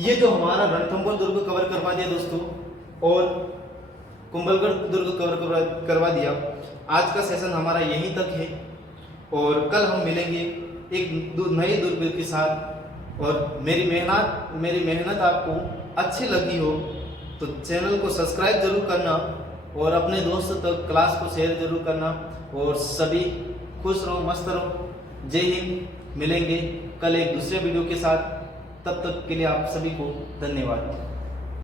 ये जो हमारा रणथंभौर दुर्ग कवर करवा दिया दोस्तों, और कुंभलगढ़ दुर्ग कवर करवा दिया। आज का सेशन हमारा यहीं तक है, और कल हम मिलेंगे एक नए दुर्ग के साथ। और मेरी मेहनत आपको अच्छी लगी हो तो चैनल को सब्सक्राइब जरूर करना, और अपने दोस्तों तक क्लास को शेयर जरूर करना। और सभी खुश रहो, मस्त रहो। जय हिंद। मिलेंगे कल एक दूसरे वीडियो के साथ, तब तक के लिए आप सभी को धन्यवाद।